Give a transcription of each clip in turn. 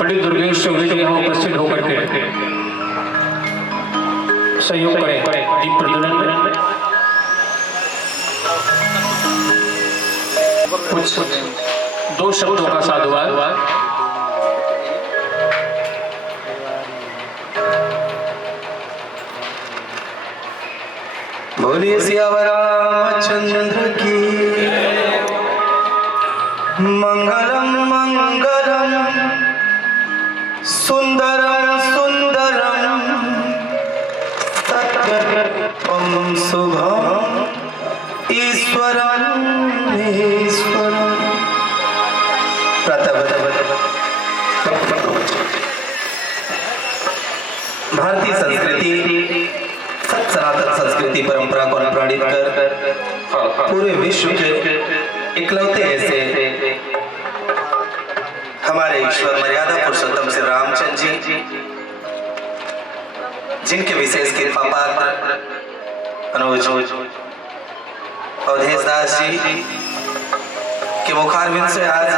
पंडित दुर्गेश चौधरी जी यहाँ उपस्थित होकर के सहयोग करें दीप प्रज्वलन में। कुछ दो शब्दों का साधुवाद। बोलिए सियावर रामचंद्र की मंगलम मंगलम सुंदरम सुंदरम सत्यम शुभम ईश्वरम ईश्वरम। भारतीय संस्कृति सनातन संस्कृति परंपरा को अनुप्राणित कर पूरे विश्व के इकलौते ऐसे हमारे ईश्वर मर्यादा पुरुषोत्तम श्री रामचंद्र जी, जिनके विशेष कृपा पात्र अनुज अवधेश दास जी के मुखारविंद से आज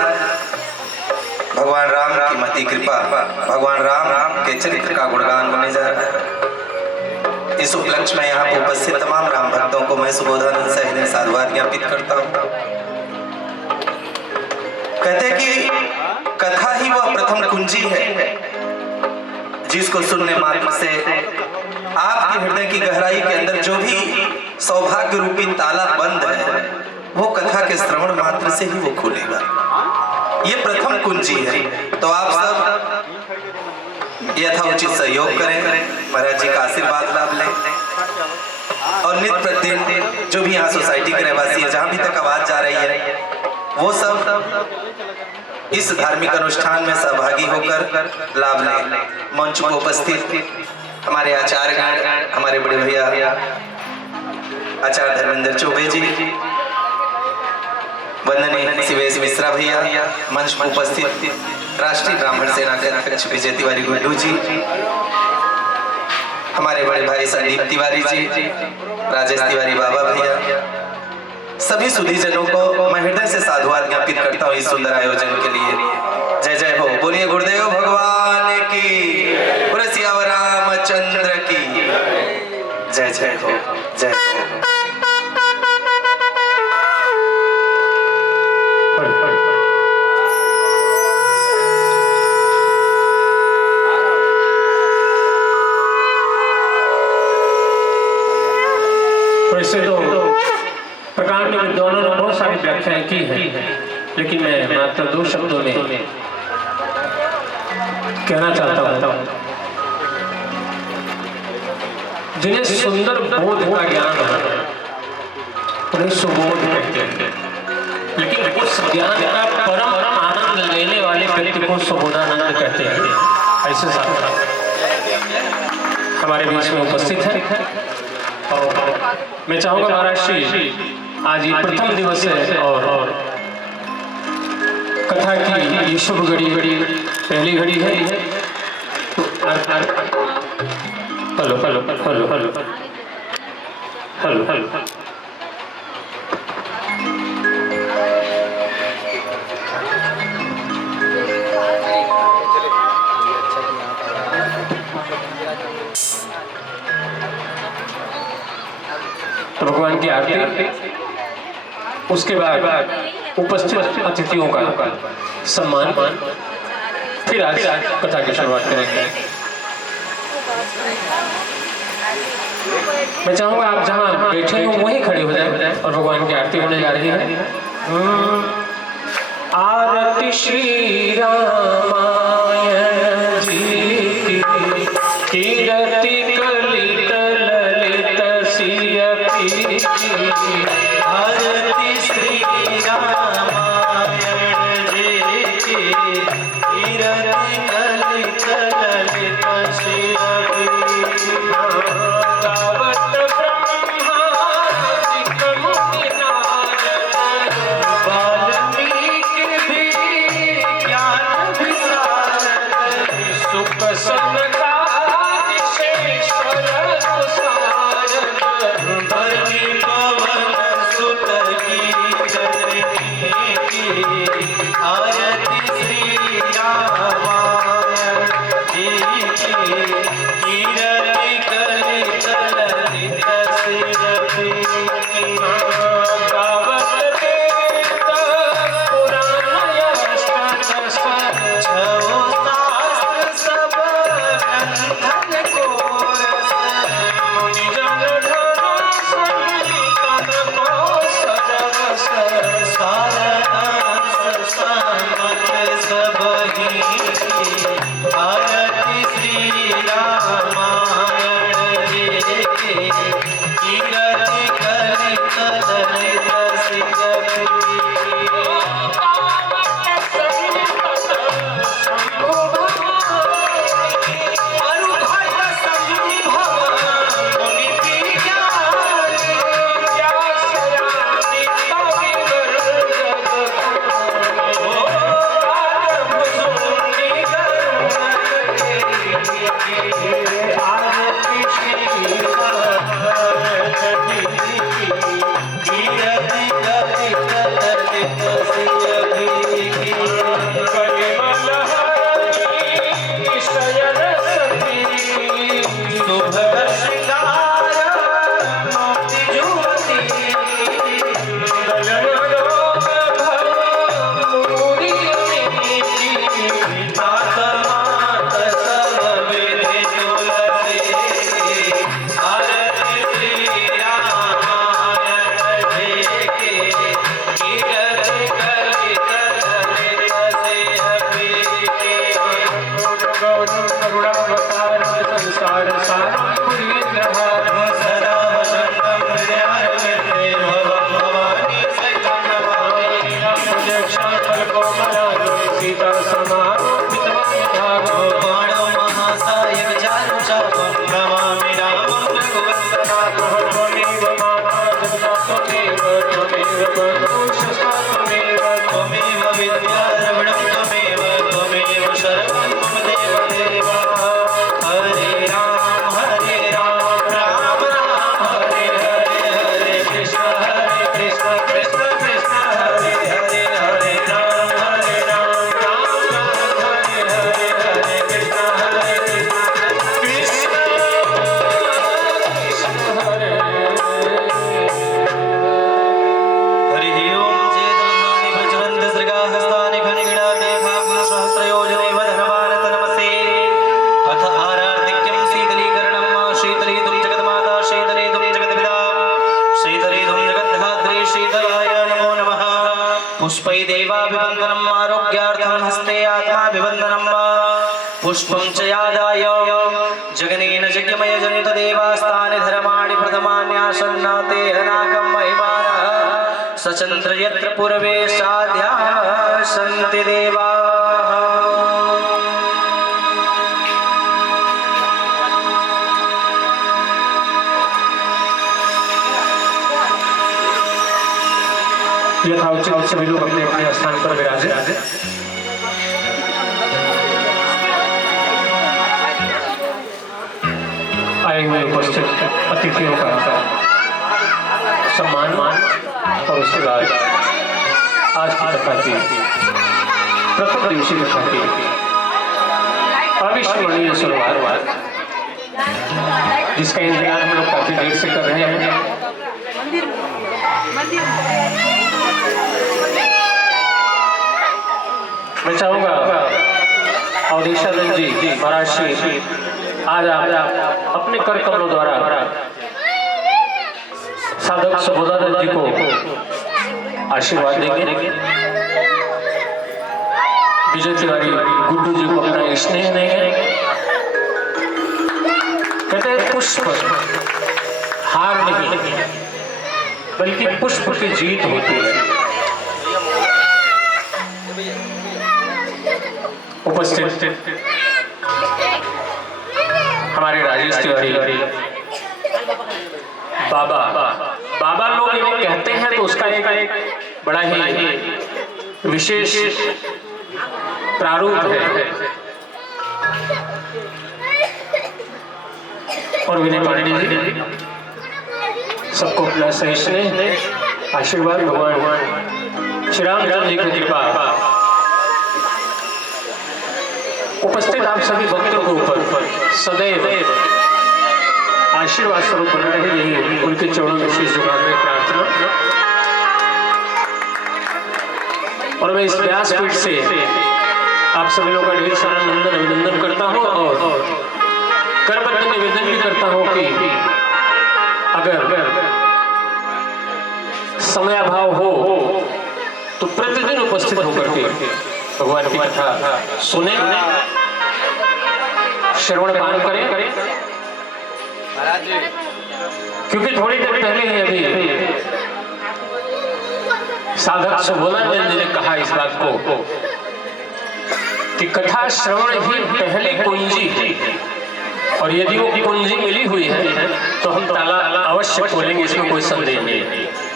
भगवान राम की महती कृपा, भगवान राम के चरित्र का गुणगान होने जा रहा है। इस उपलक्ष्य में यहाँ पर उपस्थित तमाम राम भक्तों को मैं सुबोधानंद सहित साधुवाद ज्ञापित करता हूँ। कहते कि कथा ही वह प्रथम कुंजी है जिसको सुनने मात्र से आपके हृदय की गहराई के अंदर जो भी सौभाग्य रूपी ताला बंद है वो कथा के श्रवण मात्र से ही वो खुलेगा। ये प्रथम कुंजी है। तो आप सब यथाउचित सहयोग करें, महाराज जी का आशीर्वाद लाभ लें और नित्य प्रतिदिन जो भी यहाँ सोसाइटी के रहवासी है, जहाँ भी तक आवाज जा रही है, वो सब इस धार्मिक अनुष्ठान में सहभागी होकर लाभ लें। मंच को उपस्थित हमारे आचार्य, हमारे बड़े भैया आचार्य धर्मेंद्र चौबे जी, वंदनीय शिवेश मिश्रा भैया, मंच में उपस्थित राष्ट्रीय ब्राह्मण सेना के अध्यक्ष विजय तिवारी गुड्डू जी, हमारे बड़े भाई संदीप तिवारी जी, राजेश तिवारी बाबा भैया, सभी सुधीजनों को मैं हृदय से साधुवाद ज्ञापित करता हूँ इस सुंदर आयोजन के लिए। जय जय हो। बोलिए गुरुदेव भगवान की, बोले सियावर रामचंद्र की जय जय हो। जय जय। वैसे तो प्रकार में विद्वानों ने बहुत सारी व्याख्याएं की हैं, लेकिन मैं मात्र दो शब्दों में कहना चाहता हूँ। जिन्हें सुंदर बोध का ज्ञान है उन्हें सुबोध कहते हैं, लेकिन उस ज्ञान का परम आनंद लेने वाले व्यक्ति को सुबोधानंद कहते हैं। ऐसे साथ हमारे बीच में उपस्थित है और मैं चाहूंगा महाराज श्री आज ये प्रथम दिवस है और कथा की ये शुभ घड़ी पहली घड़ी है। तो hello hello hello hello hello hello तो भगवान की आरती, उसके बाद उपस्थित अतिथियों का सम्मान, फिर आज कथा की शुरुआत करेंगे। मैं चाहूंगा आप जहां बैठे हो वहीं खड़े हो जाएं और भगवान की आरती होने जा रही है। आरती श्री रामायण जी की कीर्ति आरती श्री रामायण जी की कीर्ति ललित ललित श्री गावत वाल्मीकि भी ज्ञान विशारद सुख सनकादि शेषर सारद धरणी पवन सुत की जननी की आरती श्री रामायण पुष्पै देवाभिवन्दनम् आरोग्यार्थं हस्ते आत्माभिवन्दनम् पुष्पं च यादाय जगनेन यज्ञमय जनित देवास्तानि धर्माणि प्रथमान्यासन्नाते हनाकं महिमानः सचन्द्र यत्र पूर्वे साध्या सन्ति देवाः। यथाउचित सभी लोग अपने अपने स्थान पर विराजे। आए हुए उपस्थित अतिथियों का सम्मान और उसके बाद आज की कथा की प्रथम दिवसीय कथा की अविस्मरणीय शुरुआत जिसका इंतजार हम लोग काफी देर से कर रहे हैं। मैं चाहूंगा अवधेशानंद जी महाराज श्री आज आप अपने कर कमलों द्वारा साधक सुबोधानंद जी को आशीर्वाद देंगे। विजय तिवारी गुड्डू जी को अपना स्नेह देंगे। कहते हैं पुष्प हार नहीं बल्कि पुष्प की जीत होती है। उपस्थित हमारे राजेश तिवारी बाबा लोग इन्हें कहते हैं तो उसका एक बड़ा ही विशेष प्रारूप है। और विनय पांडे जी सबको अपना सही स्नेह आशीर्वाद भगवान श्री रामचंद्र जी की कृपा उपस्थित आप सभी भक्तों के ऊपर सदैव आशीर्वाद स्वरूप बना रहे, यही उनके चरणों में शीश झुकाकर प्रार्थना। और मैं इस व्यासपीठ से आप सभी लोगों का ढेर सारा नंदन अभिनंदन करता हूँ और करबद्ध निवेदन भी करता हूँ कि अगर समय अभाव हो तो प्रतिदिन उपस्थित होकर के भगवान की कथा सुने, श्रवण पान करें, क्योंकि थोड़ी देर पहले ही अभी साधक सुबोधानंद जी ने कहा इस बात को कि कथा श्रवण ही पहली कुंजी है और यदि वो कुंजी मिली हुई है तो हम ताला अवश्य खोलेंगे, इसमें कोई संदेह नहीं है।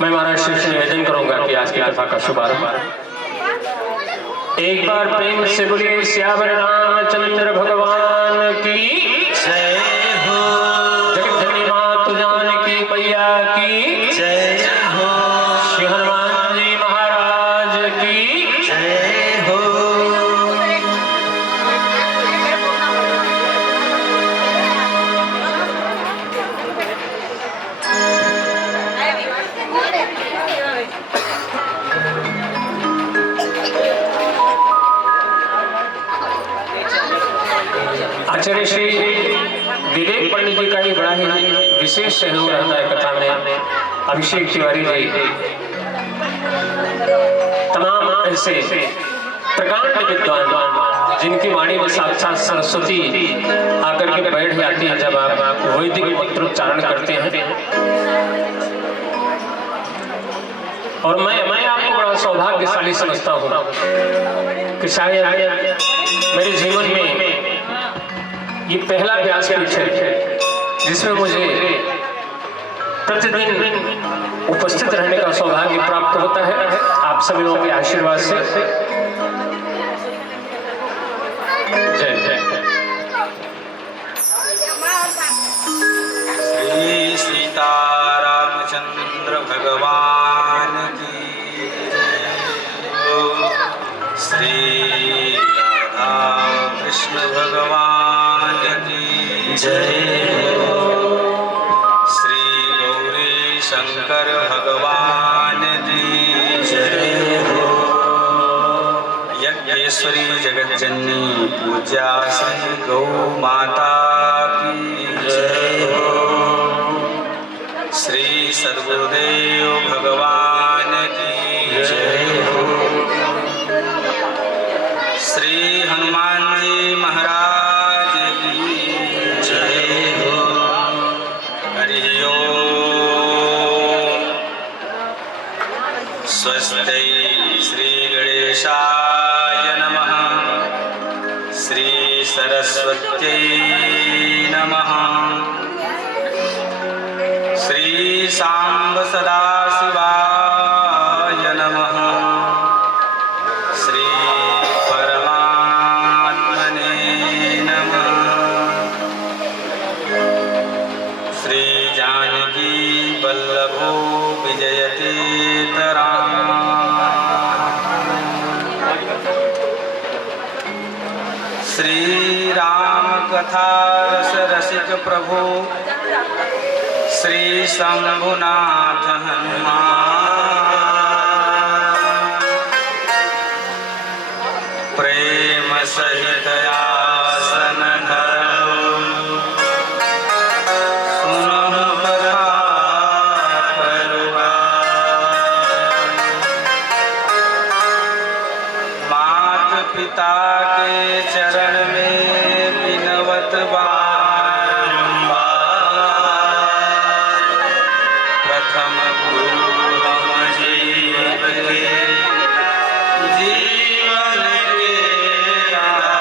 मैं महाराज श्री से निवेदन करूंगा कि आज की कथा का शुभारंभ एक बार प्रेम से बोलिए श्यावर रामचंद्र भगवान की जय हो। जगत मातु जानकी मैया की जय हो। श्री हनुमान जी महाराज की जय हो। आचार्य श्री विवेक पंडित जी का ही बड़ा ही विशेष सहयोग रहता है कथा में। अभिषेक तिवारी जी तमाम ऐसे प्रकांड विद्वान जिनकी वाणी में साक्षात सरस्वती आकर के बैठ जाती है जब आप वैदिक मंत्रोच्चारण करते हैं। और मैं आपको बड़ा सौभाग्यशाली समझता हूँ कि शायद मेरे जीवन में ये पहला व्यासपीठ है जिसमें मुझे प्रतिदिन उपस्थित रहने का सौभाग्य प्राप्त होता है आप सभी लोगों के आशीर्वाद से। जय जय। श्री सीतारामचंद्र भगवान की जय। श्री राधा कृष्ण भगवान की जय हो। श्री गौरी शंकर भगवान की जय हो। यज्ञेश्वरी जगज्जननी पूज्या श्री गौ माता की जय हो। श्री सद्गुरुदेव भगवान की जय हो। श्री हनुमान जी महाराज की जय हो। हरि ओम। स्वस्ति श्री गणेशाय नमः। श्री सरस्वत्यै नमः। श्री सांब सदाशिवाय नमः। श्री परमात्मने नमः। श्री जानकी वल्लभो विजयतीतराम। श्री राम कथा रस रसिक प्रभु श्री शंभुनाथ हनुमान। प्रेम सहित आसन धरम सुनहु प्रताप मात पिता के चरण में बिनवत बारंबार। प्रथम गुरु हम जीव के जीवन के दाता।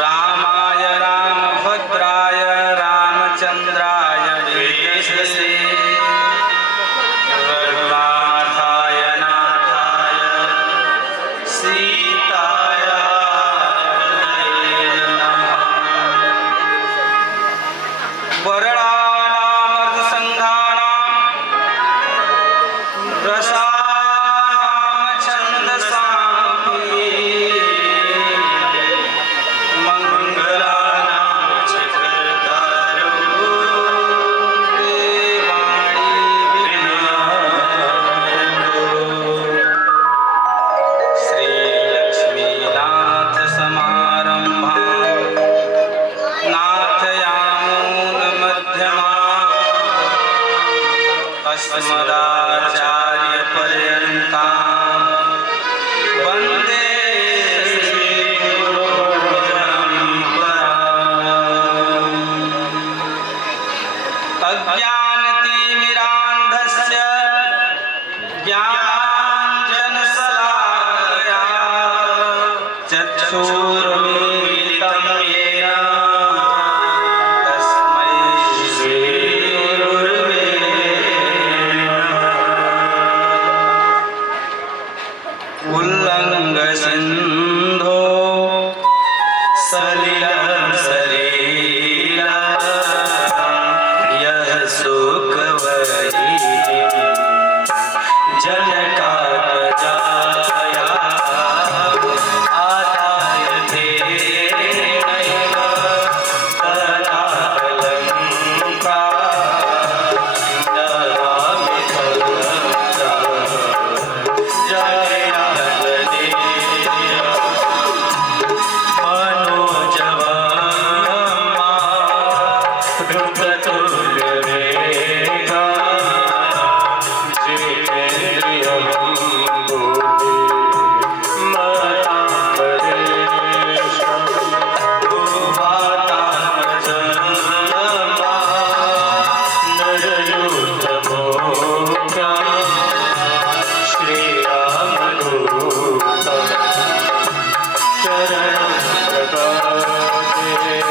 रामाय रामभद्राय रामचंद्राय वेदसे। रघुनाथाय नाथाय सीताय नमः। वरदानामर्थ संघानां रसानां छन्दसामपि। मंगलानां चक्रधारो वाणी श्री लक्ष्मीनाथ समारंभां नाथयामून मध्यमाम्। अस्मदाचार्य पर्यन्तां वन्दे श्रीगुरो परम्पराम्। अज्ञानतिमिरान्धस्य ज्ञानाञ्जनशलाकया चक्षुरुन्मीलितं येन तस्मै श्रीगुरुवे नमः। सलिलम सलीला यह सुखवरी जनकात्मजाया आदाय ते नैव कलालंका नमामि भगवता जयादेव मनोजवा धृततुल्यवेगा जितेन्द्रियं बुद्धि मताम्बरेशं भूवातामजन्मा नरयूथमोख्या श्रीरामदूतं शरणं प्रपद्ये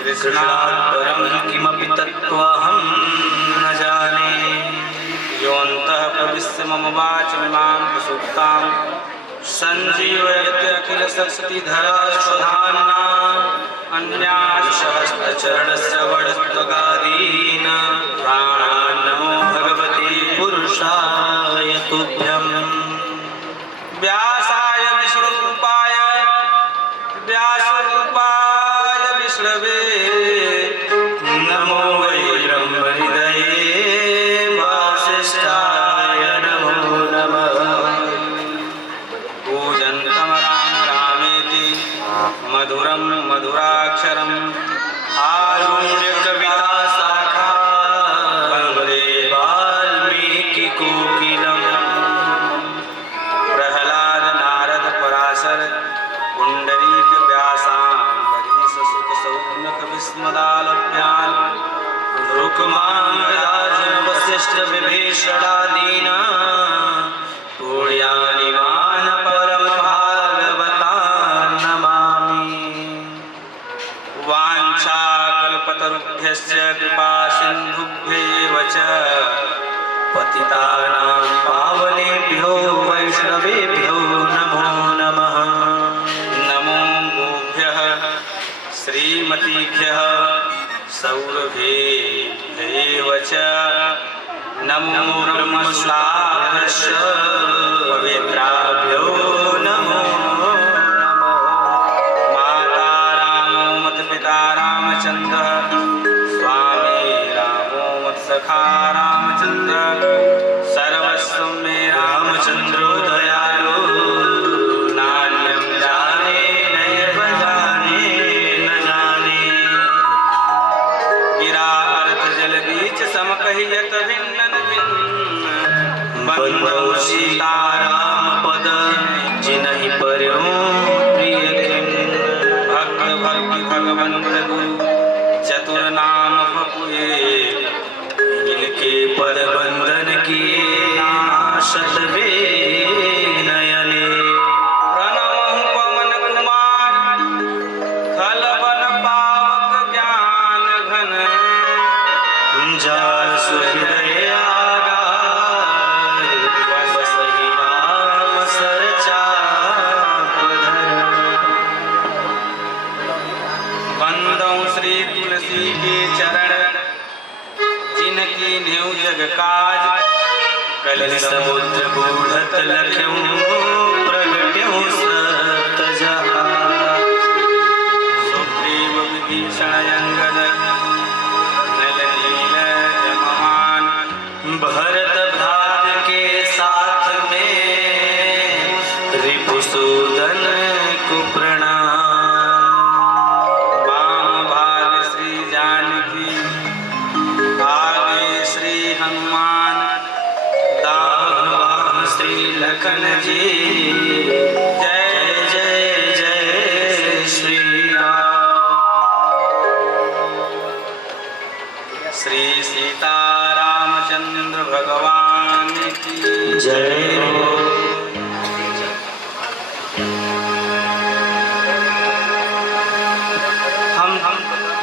कृष्णात्परं किमपि तत्त्वहं न जाने योऽन्तः प्रविश्य मम वाचमिमां प्रसुप्तां सञ्जीवयति अखिलशक्तिधरः स्वधाम्ना अन्यासहस्रचरणश्रवणत्वगादीन् प्राणान् नमो भगवते पुरुषाय तुभ्यं व्यासाय विष्णुरूपाय विष्णवे नमो वै ब्रह्महृदये वासिष्ठाय नमो नमः पूजन्तं राम रामेति मधुरं मधुराक्षरम् आरुह्य कविता शाखा वन्दे वाल्मीकिकोकिलम् प्रह्लाद नारद पराशर पुण्डरीक व्यासाम्बरीश सुत सौनक विस्मदालभ्यान् रुक्माङ्गदार्जुन वसिष्ठ विभीषणादीना पुण्यानिमान् परम भागवतान् नमामि वाञ्छाकल्पतरुभ्यश्च कृपा सिन्धुभ्येव च पतितानां पावनेभ्यो वैष्णवेभ्यो नमो नमः नमो गोभ्यः श्रीमतीभ्यः सौरभेभ्येव च नमो ब्रह्मश्लाघ्यश्च पवित्राभ्यो नमो नमः माता रामो मत पिता रामचन्द्रः स्वामी रामो मत सखा रामचन्द्र सर्वस्व मे रामचन्द्रो दयालु नान्यं जाने नैव जाने न जाने गिरा अर्थ जल बीच समकहियत भिन्न भिन्न बंदौ सीताराम पद जिनहि पर्यो प्रिय खिन्न भक्त भक्ति भगवंत गुरु चतुर नाम बपुए इनके पद बंधन किए नाशत वे नयने प्रणमहु पवन कुमार खल बन पावक ज्ञान घन थे तुलसी के चरण, जिनकी नेव जग काज। कल समुद्र बूढ़त लख्यों प्रगट्यों सत जहां। सुग्रीव विभीषण अंगद नल नील जमवान, भरत भ्रात के साथ में रिपुसूदन को प्रणाम। वाम भाग श्री जानकी, आगे श्री हनुमान, दाम बाम श्री लखन जी। जय जय जय श्री राम। श्री सीता रामचंद्र भगवान की जय हो। हम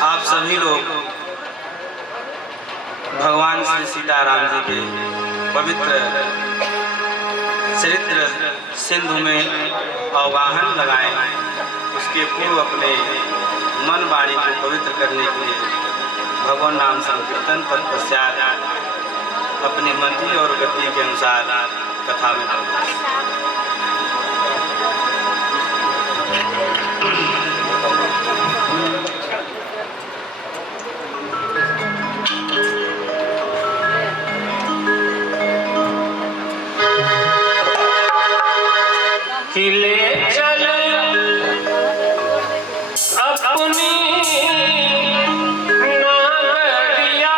आप सभी लोग भगवान श्री सीताराम जी के पवित्र चरित्र सिंधु में अवगाहन लगाएं। उसके पूर्व अपने मन वाणी को पवित्र करने के लिए भगवान नाम संकीर्तन तत्पश्चात अपनी मति और गति के अनुसार कथा में किले चल अपनी नागरिया,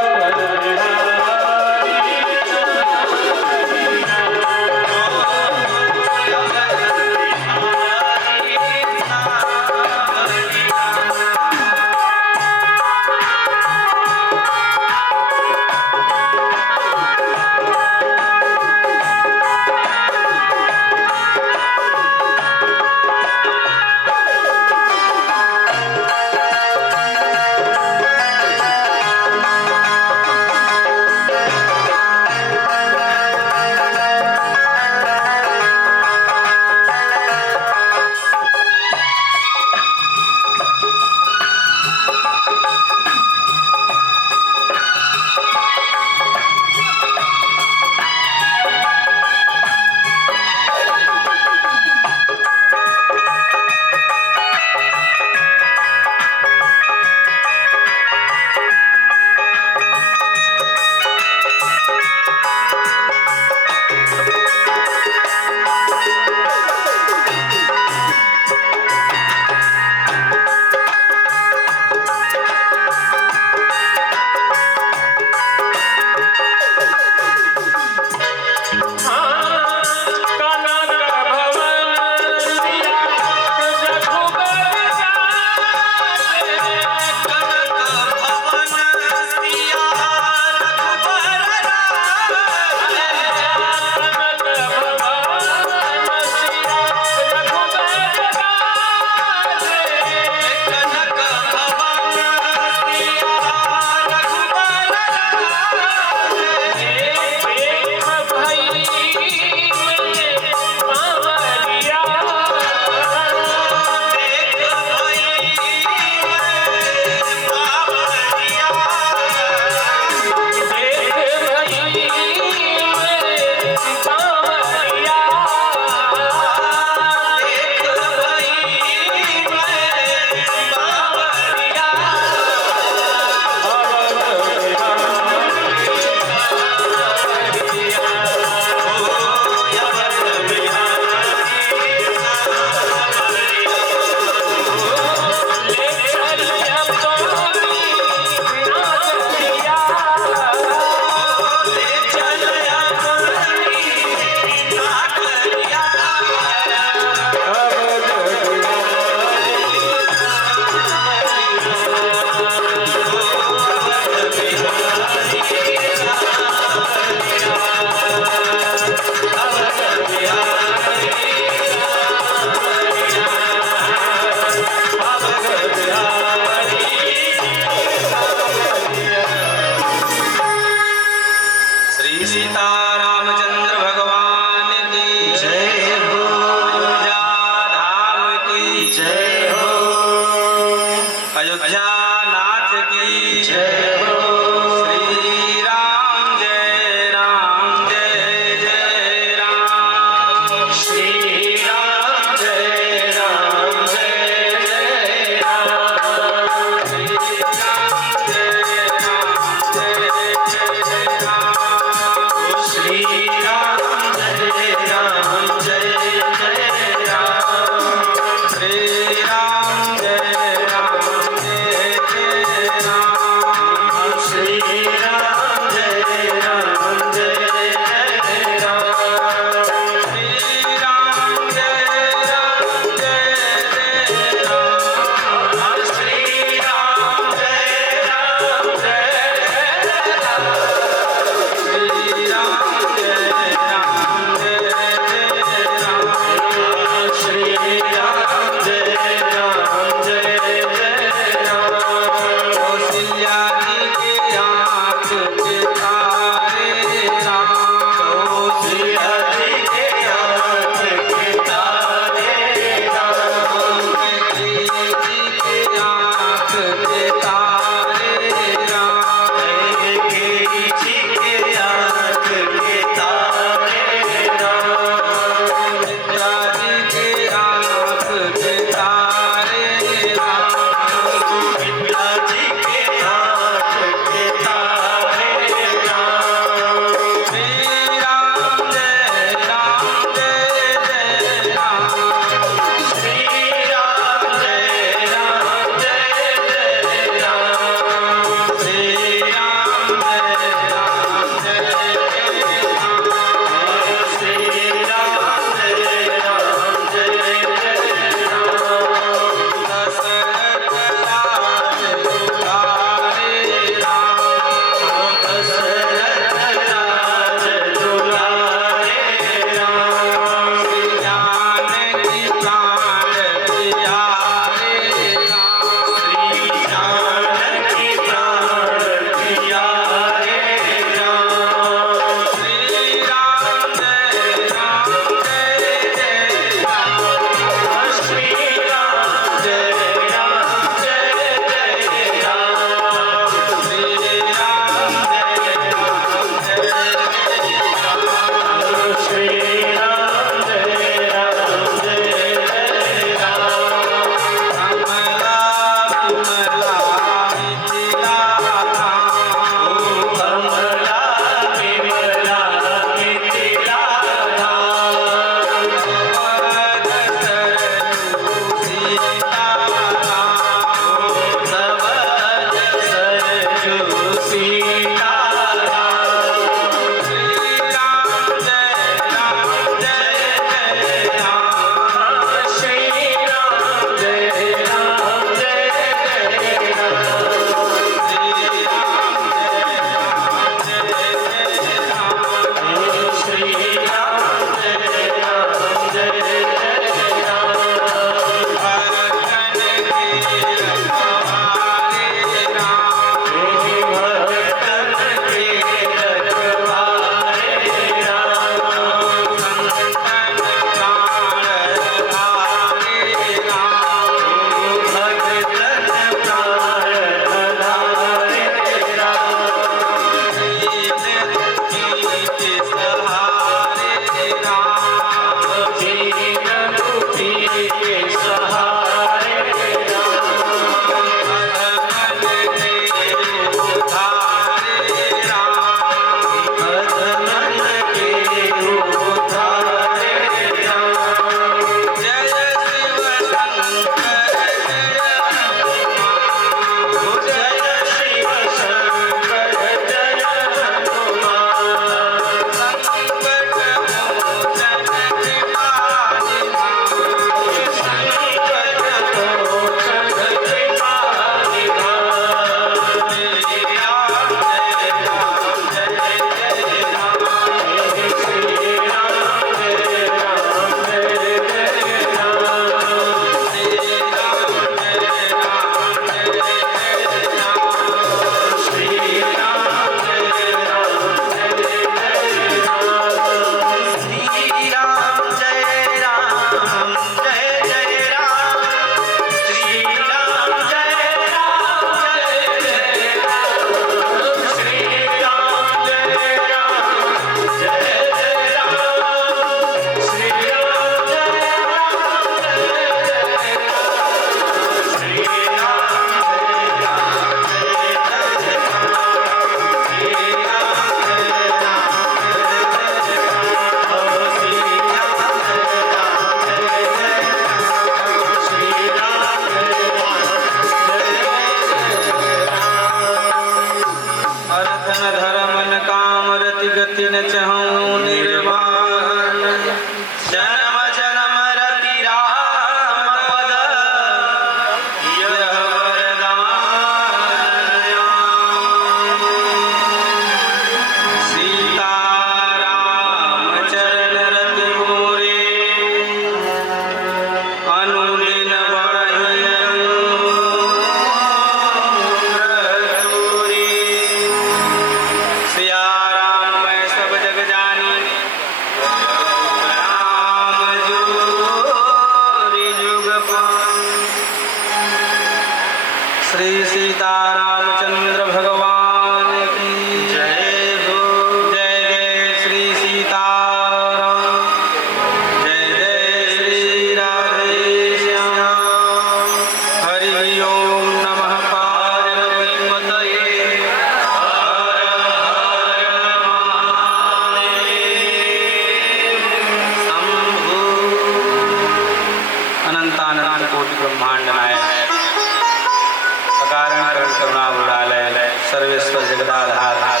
करुणावरालय सर्वेश्वर जगदाधार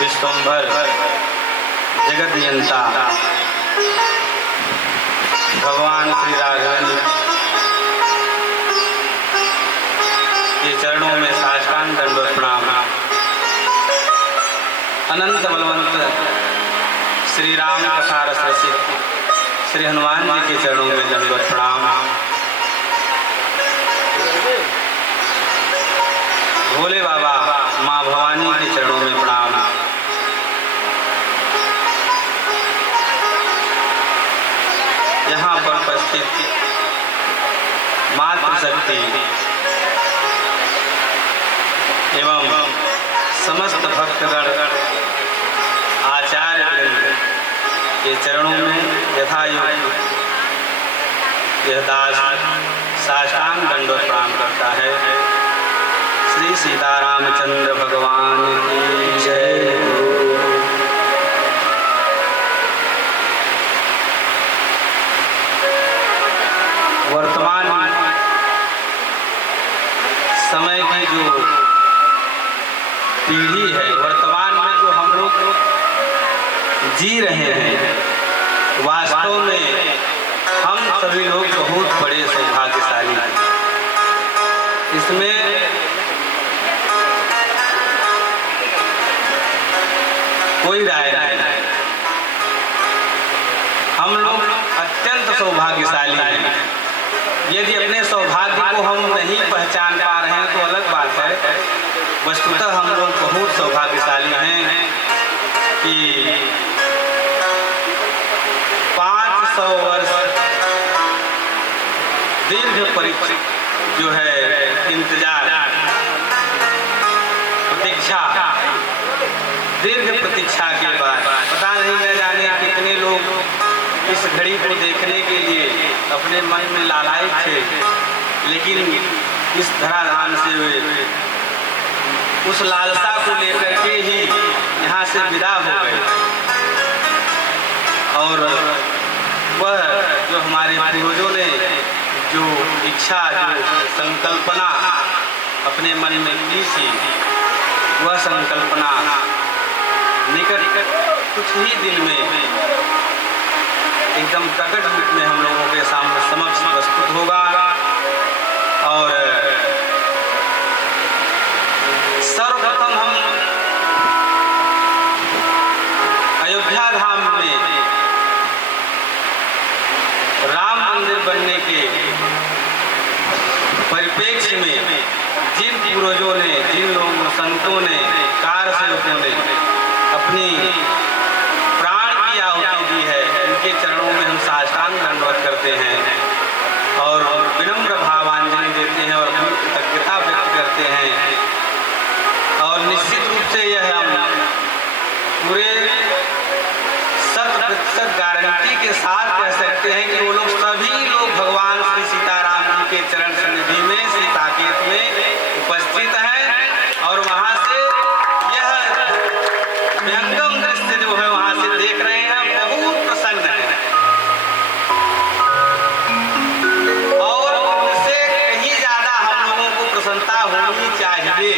विश्वम्भर जगत नियंता भगवान श्री राघवेंद्र के चरणों में साष्टांग दंडवत प्रणाम। अनंत बलवंत श्री राम कथा रस रसिक श्री हनुमान जी के चरणों में दंडवत प्रणाम। भोले बाबा माँ भवानी के चरणों में प्रणाम। यहाँ पर उपस्थित मातृशक्ति एवं समस्त भक्तगण आचार्य वृंद के चरणों में यथायोग्य यह दास साष्टांग दंडवत प्रणाम करता है। श्री सीतारामचंद्र भगवान की जय। वर्तमान समय की जो पीढ़ी है, वर्तमान में जो हम लोग जी रहे हैं, वास्तव में हम सभी लोग बहुत बड़े सौभाग्यशाली हैं। इसमें कोई राय नहीं। हम लोग अत्यंत सौभाग्यशाली हैं। यदि अपने सौभाग्य को हम नहीं पहचान पा रहे हैं तो अलग बात है। वस्तुतः हम लोग बहुत सौभाग्यशाली हैं कि 500 वर्ष दीर्घ परीक्षा जो है इंतजार प्रतीक्षा, दीर्घ प्रतीक्षा के बाद पता नहीं न जाने कितने लोग इस घड़ी को देखने के लिए अपने मन में लालायित थे, लेकिन इस धराधाम से वे उस लालसा को लेकर के ही यहाँ से विदा हो गए। और वह जो हमारे पूर्वजों ने जो इच्छा, जो संकल्पना अपने मन में की थी, वह संकल्पना निकट कुछ ही दिन में एकदम प्रकट रूप में हम लोगों के सामने समक्ष प्रस्तुत होगा। और सर्वप्रथम हम अयोध्या धाम में राम मंदिर बनने के परिप्रेक्ष्य में जिन पूर्वजों ने, जिन लोगों संतों ने, कार सेवकों ने अपनी प्राण की आहुति दी है, उनके चरणों में हम साष्टांग दंडवत करते हैं और विनम्र भावांजलि देते हैं और अपनी कृतज्ञता व्यक्त करते हैं। और निश्चित रूप से यह हम पूरे 100% गारंटी के साथ कह सकते हैं कि वो लोग सभी लोग भगवान श्री सीताराम जी के चरण सन्निधि में सीताकेत में उपस्थित हैं और वहाँ से यह विहंगम दृश्य जो है वहाँ से देख रहे हैं, बहुत प्रसन्न है। और उनसे कहीं ज्यादा हम लोगों को प्रसन्नता होनी चाहिए।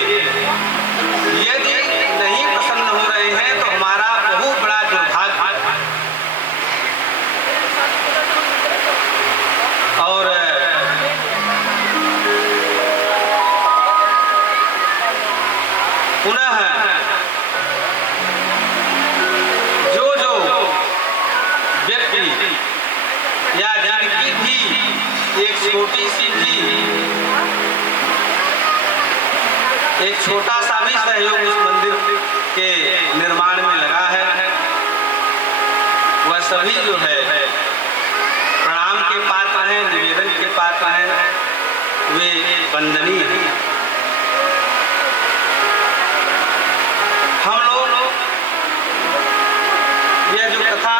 यदि नहीं प्रसन्न हो रहे हैं तो हमारा बहुत बड़ा दुर्भाग्य है। और पुनः जो व्यक्ति या जिनकी भी एक छोटी सी भी, एक छोटा सा भी सहयोग उस मंदिर के निर्माण में लगा है, वह सभी जो है प्रणाम के पात्र हैं, निवेदन के पात्र हैं, वे वंदनीय हैं। हम लोग यह जो कथा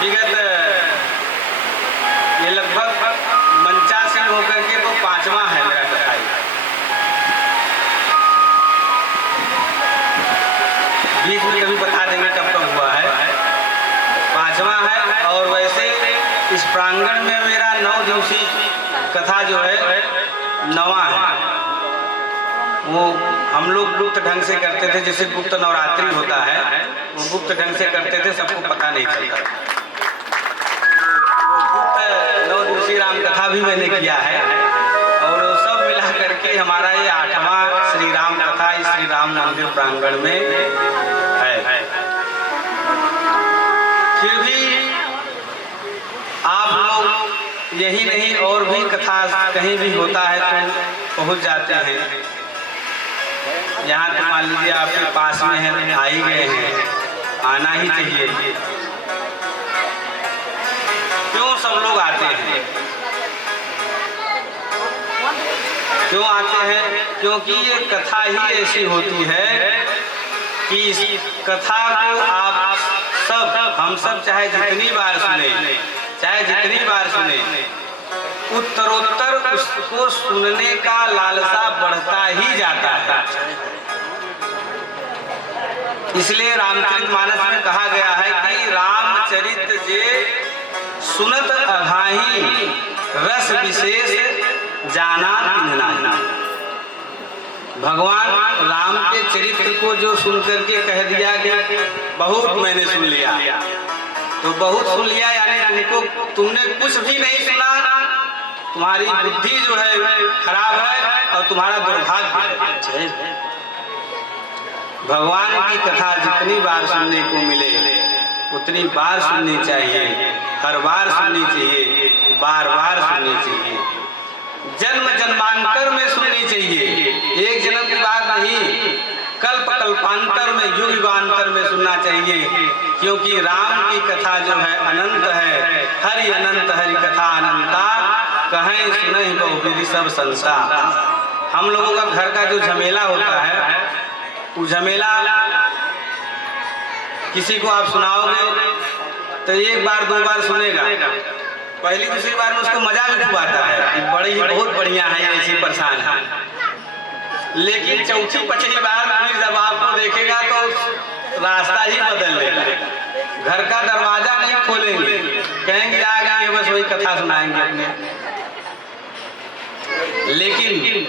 विगत ये लगभग मंचासीन होकर के तो 5वां है मेरा कथा। बीच में कभी बता देंगे कब कब हुआ है। 5वां है। और वैसे इस प्रांगण में मेरा 9 दिवसीय कथा जो है 9वां है। वो हम लोग गुप्त ढंग से करते थे, जैसे गुप्त नवरात्रि होता है वो गुप्त ढंग से करते थे, सबको पता नहीं चलता। वो गुप्त 9 दिवसीय राम कथा भी मैंने किया है और सब मिला करके हमारा ये 8वां श्री राम कथा इस श्री राम मंदिर प्रांगण में है। फिर भी आप लोग यही नहीं और भी कथा कहीं भी होता है तो पहुंच जाते हैं। यहाँ तो मान लीजिए आपके पास में है, आ ही गए हैं, आना ही चाहिए। क्यों सब लोग आते हैं? क्यों आते हैं? क्योंकि ये कथा ही ऐसी होती है कि इस कथा को आप सब हम सब चाहे जितनी बार सुने उत्तरोत्तर उसको सुनने का लालसा बढ़ता ही जाता है। इसलिए रामचरितमानस में कहा गया है कि रामचरित जे सुनत अघाही रस विशेष जाना तिन्हना। भगवान राम के चरित्र को जो सुन करके कह दिया कि बहुत मैंने सुन लिया, तो बहुत सुन लिया यानी तुमने कुछ भी नहीं सुना, तुम्हारी बुद्धि जो है खराब है और तुम्हारा दुर्भाग्य है। भगवान की कथा जितनी बार सुनने को मिले उतनी बार सुननी चाहिए, हर बार सुननी चाहिए, बार बार सुननी चाहिए, जन्म जन्मांतर में सुननी चाहिए। एक जन्म की बात नहीं, कल्प कल्पांतर में, युग युगांतर में सुनना चाहिए। क्योंकि राम की कथा जो है अनंत है। हरि अनंत हरि कथा अनंता, कहें सुनहि बहुविधि सब संसा। हम लोगों का घर का जो झमेला होता है, वो झमेला किसी को आप सुनाओगे तो एक बार 2 बार सुनेगा, पहली दूसरी बार में उसको मजा भी खूब आता है कि बड़ी ही बहुत बढ़िया है, ऐसी परेशान है। लेकिन चौथी 5वीं बार जब आपको देखेगा तो रास्ता ही बदल लेगा, घर का दरवाजा नहीं खोलेंगे, कहेंगे आ गए बस वही कथा सुनाएंगे अपने। लेकिन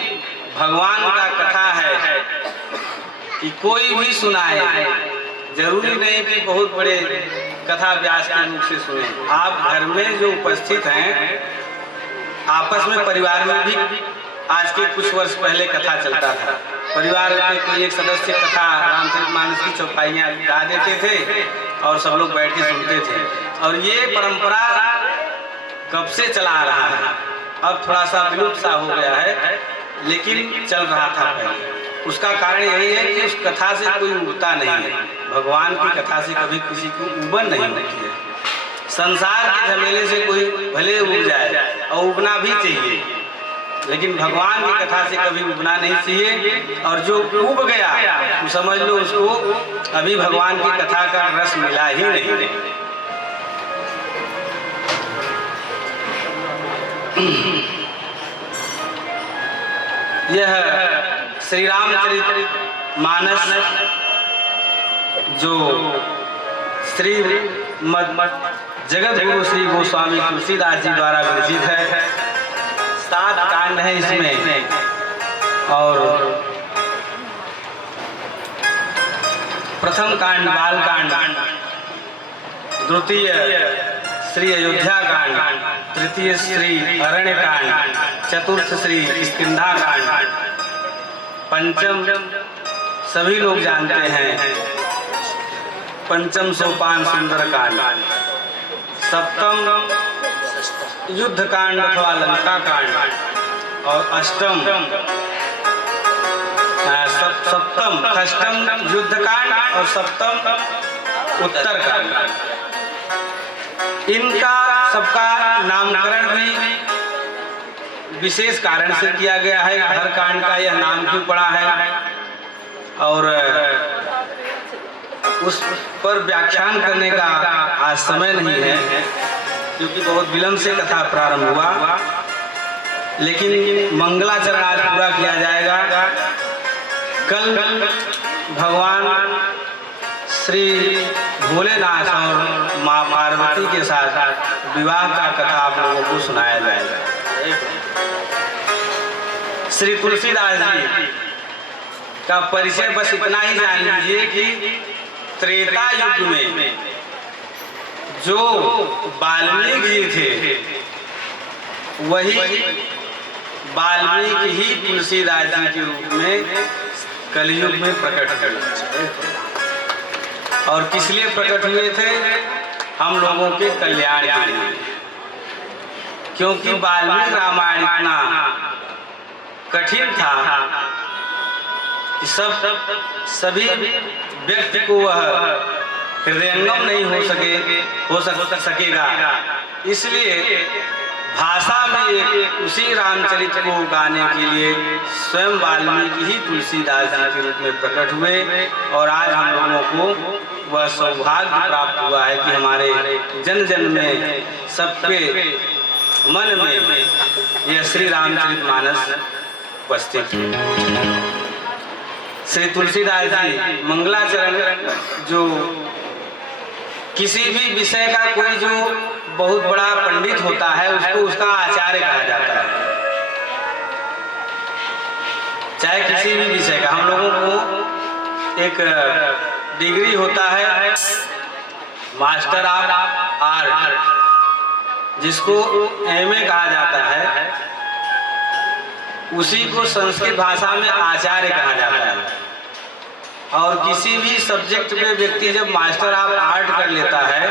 भगवान का कथा है कि कोई भी सुनाए, जरूरी नहीं कि बहुत बड़े कथा व्यास के मुख से सुने। आप घर में जो उपस्थित हैं, आपस में परिवार में भी आज के कुछ वर्ष पहले कथा चलता था, परिवार के कोई एक सदस्य कथा रामचरितमानस की चौपाइयाँ गा देते थे और सब लोग बैठ के सुनते थे। और ये परंपरा कब से चला आ रहा है, अब थोड़ा सा विलुप्त सा हो गया है, लेकिन चल रहा था पहले। उसका कारण यही है कि उस कथा से कोई उबता नहीं है। भगवान की कथा से कभी किसी को उबन नहीं होती है। संसार के झमेले से कोई भले उब जाए और उबना भी चाहिए, लेकिन भगवान की कथा से कभी उबना नहीं चाहिए। और जो उब गया तो समझ लो उसको अभी भगवान की कथा का रस मिला ही नहीं। यह श्री रामचरितमानस जो श्री जगत गुरु श्री गोस्वामी तुलसीदास जी द्वारा विरचित है। 7 कांड है इसमें, और प्रथम कांड बाल कांड, द्वितीय श्री अयोध्या कांड, तृतीय श्री अरण्य कांड, चतुर्थ श्री किष्किंधा कांड, पंचम सभी लोग जानते हैं पंचम सोपान सुंदर कांड, सप्तम युद्ध कांड अथवा लंका कांड, और अष्टम षष्टम युद्ध कांड और सप्तम उत्तर कांड। इनका सबका नामकरण भी विशेष कारण से किया गया है। हर कांड का यह नाम क्यों पड़ा है और उस पर व्याख्यान करने का आज समय नहीं है, क्योंकि बहुत विलंब से कथा प्रारंभ हुआ। लेकिन मंगलाचरण आज पूरा किया जाएगा। कल भगवान श्री भोलेनाथ और माँ पार्वती के साथ विवाह का कथा आप लोगों को सुनाया जाएगा। श्री तुलसीदास जी का परिचय बस इतना ही जान लीजिए कि त्रेता युग में जो वाल्मीकि जी थे वही वाल्मीकि ही तुलसीदास जी के रूप में कलयुग में प्रकट हुए। और किस लिए प्रकट हुए थे? हम लोगों के कल्याण के लिए। क्योंकि वाल्मीकि रामायण इतना कठिन था कि सभी व्यक्ति को वह हृदयंगम नहीं हो सकेगा। इसलिए भाषा में एक उसी रामचरित को गाने के लिए स्वयं वाल्मीकि ही तुलसीदास जी के रूप में प्रकट हुए। और आज हम लोगों को वह सौभाग्य प्राप्त हुआ है कि हमारे जन जन में सबके मन में यह श्री रामचरितमानस उपस्थित है। श्री तुलसीदास जी मंगलाचरण जो किसी भी विषय का कोई जो बहुत बड़ा पंडित होता है उसको उसका आचार्य कहा जाता है। चाहे किसी भी विषय का, हम लोगों को एक डिग्री होता है मास्टर ऑफ आर्ट जिसको एमए कहा जाता है, उसी को संस्कृत भाषा में आचार्य कहा जाता है। और किसी भी सब्जेक्ट में व्यक्ति जब मास्टर ऑफ आर्ट कर लेता है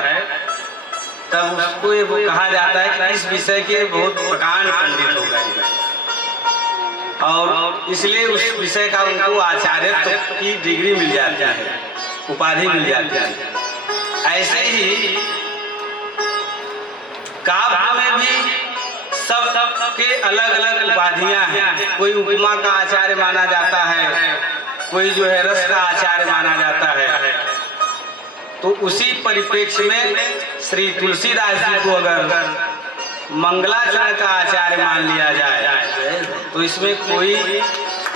तब उसको ये कहा जाता है कि इस विषय के बहुत प्रकांड पंडित हो गए, और इसलिए उस विषय का उनको आचार्य की डिग्री मिल जाती है, उपाधि मिल जाती है। ऐसे ही काव्य में भी सब के अलग अलग उपाधियां हैं। कोई उपमा का आचार्य माना जाता है, कोई जो है रस का आचार्य माना जाता है। तो उसी परिप्रेक्ष्य में श्री तुलसीदास जी को अगर मंगलाचरण का आचार्य मान लिया जाए तो इसमें कोई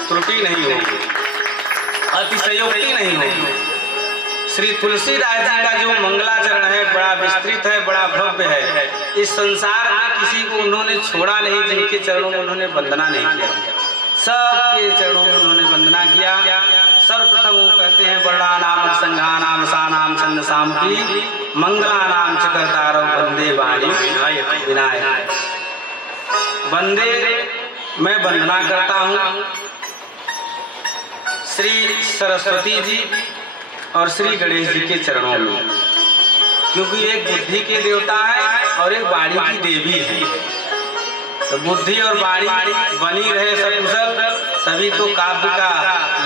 त्रुटि नहीं होगी, अतिशयोक्ति नहीं होगी। श्री तुलसीदास जी का जो मंगलाचरण है बड़ा विस्तृत है, बड़ा भव्य है। इस संसार में किसी को उन्होंने छोड़ा नहीं जिनके चरणों में उन्होंने वंदना नहीं किया। सबके चरणों में उन्होंने वंदना किया। सर्वप्रथम वो कहते हैं वर्णानाम संघानाम सानाम छंद साम की मंगलानाम च कर्तारौ वंदे वाणी विनायक। वंदे मैं वंदना करता हूँ श्री सरस्वती जी और श्री गणेश जी के चरणों में, क्योंकि एक बुद्धि के देवता है और एक वाणी की देवी है। तो बुद्धि और वाणी बनी रहे सकुशल तभी तो काव्य का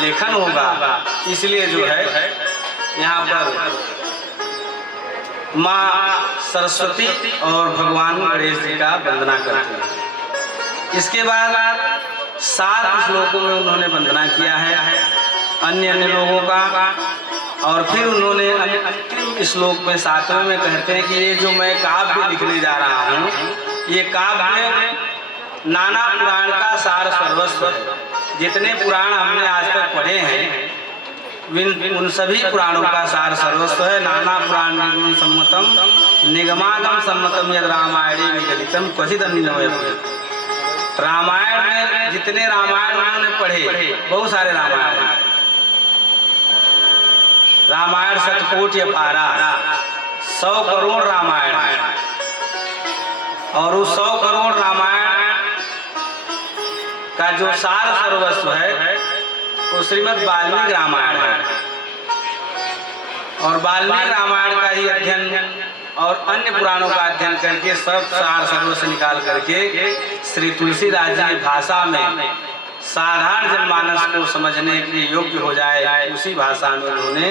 लेखन होगा। इसलिए जो है यहाँ पर माँ सरस्वती और भगवान गणेश जी का वंदना करते हैं। इसके बाद 7 श्लोकों में उन्होंने वंदना किया है अन्य लोगों का। और फिर उन्होंने अंतिम श्लोक में 7वें में कहते हैं कि ये जो मैं काव्य लिखने जा रहा हूँ, ये काव्य नाना पुराण का सार सर्वस्व है। जितने पुराण हमने आज तक पढ़े हैं उन सभी पुराणों का सार सर्वस्व है। नाना पुराण निगम सम्मतम निगमागम सम्मतम यद रामायणे विगलितम क्वचित् अन्यतमः। रामायण में जितने रामायण उन्होंने पढ़े, बहुत सारे रामायण शतकोटि अपारा 100 करोड़ रामायण है। और उस 100 करोड़ रामायण का जो सार सर्वस्व है वो श्रीमद् वाल्मीकि रामायण है। और वाल्मीकि रामायण का ही अध्ययन और अन्य पुराणों का अध्ययन करके सब सार सर्वस्व निकाल करके श्री तुलसीदास जी की भाषा में साधारण जनमानस को समझने के योग्य हो जाए उसी भाषा में उन्होंने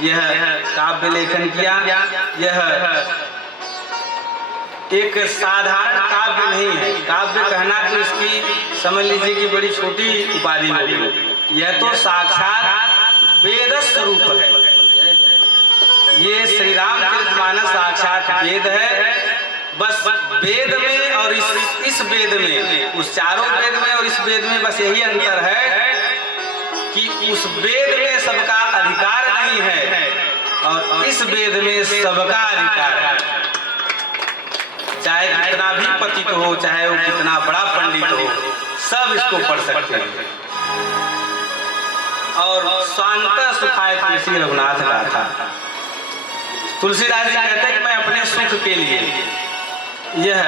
यह काव्य लेखन किया। यह एक साधारण काव्य नहीं है। काव्य कहना तो इसकी समझ लीजिए कि बड़ी छोटी उपाधि होगी। यह तो साक्षात वेद स्वरूप है। ये श्री रामचरितमानस साक्षात वेद है। बस वेद में और इस वेद में, उस चारों वेद में और इस वेद में बस यही अंतर है कि उस वेद में सबका अधिकार नहीं है और इस वेद में सबका अधिकार है। चाहे कितना भी पतित हो, चाहे वो कितना बड़ा पंडित हो, सब इसको पढ़ सकते हैं। और स्वांतः सुखाय तुलसी रघुनाथ गाथा। तुलसीदास जी कहते हैं कि मैं अपने सुख के लिए यह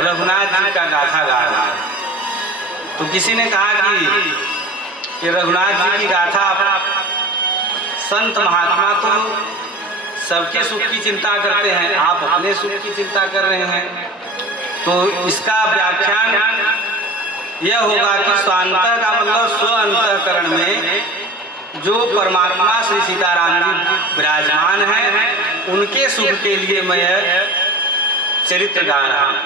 रघुनाथ जी का गाथा गा रहा है। तो किसी ने कहा कि रघुनाथ जी की गाथा, संत महात्मा तो सबके सुख की चिंता करते हैं, आप अपने सुख की चिंता कर रहे हैं। तो इसका व्याख्यान यह होगा कि स्वांतः का मतलब स्व अंतःकरण में जो परमात्मा श्री सीताराम जी विराजमान हैं, उनके सुख के लिए मैं यह चरित्र गा रहा हूँ।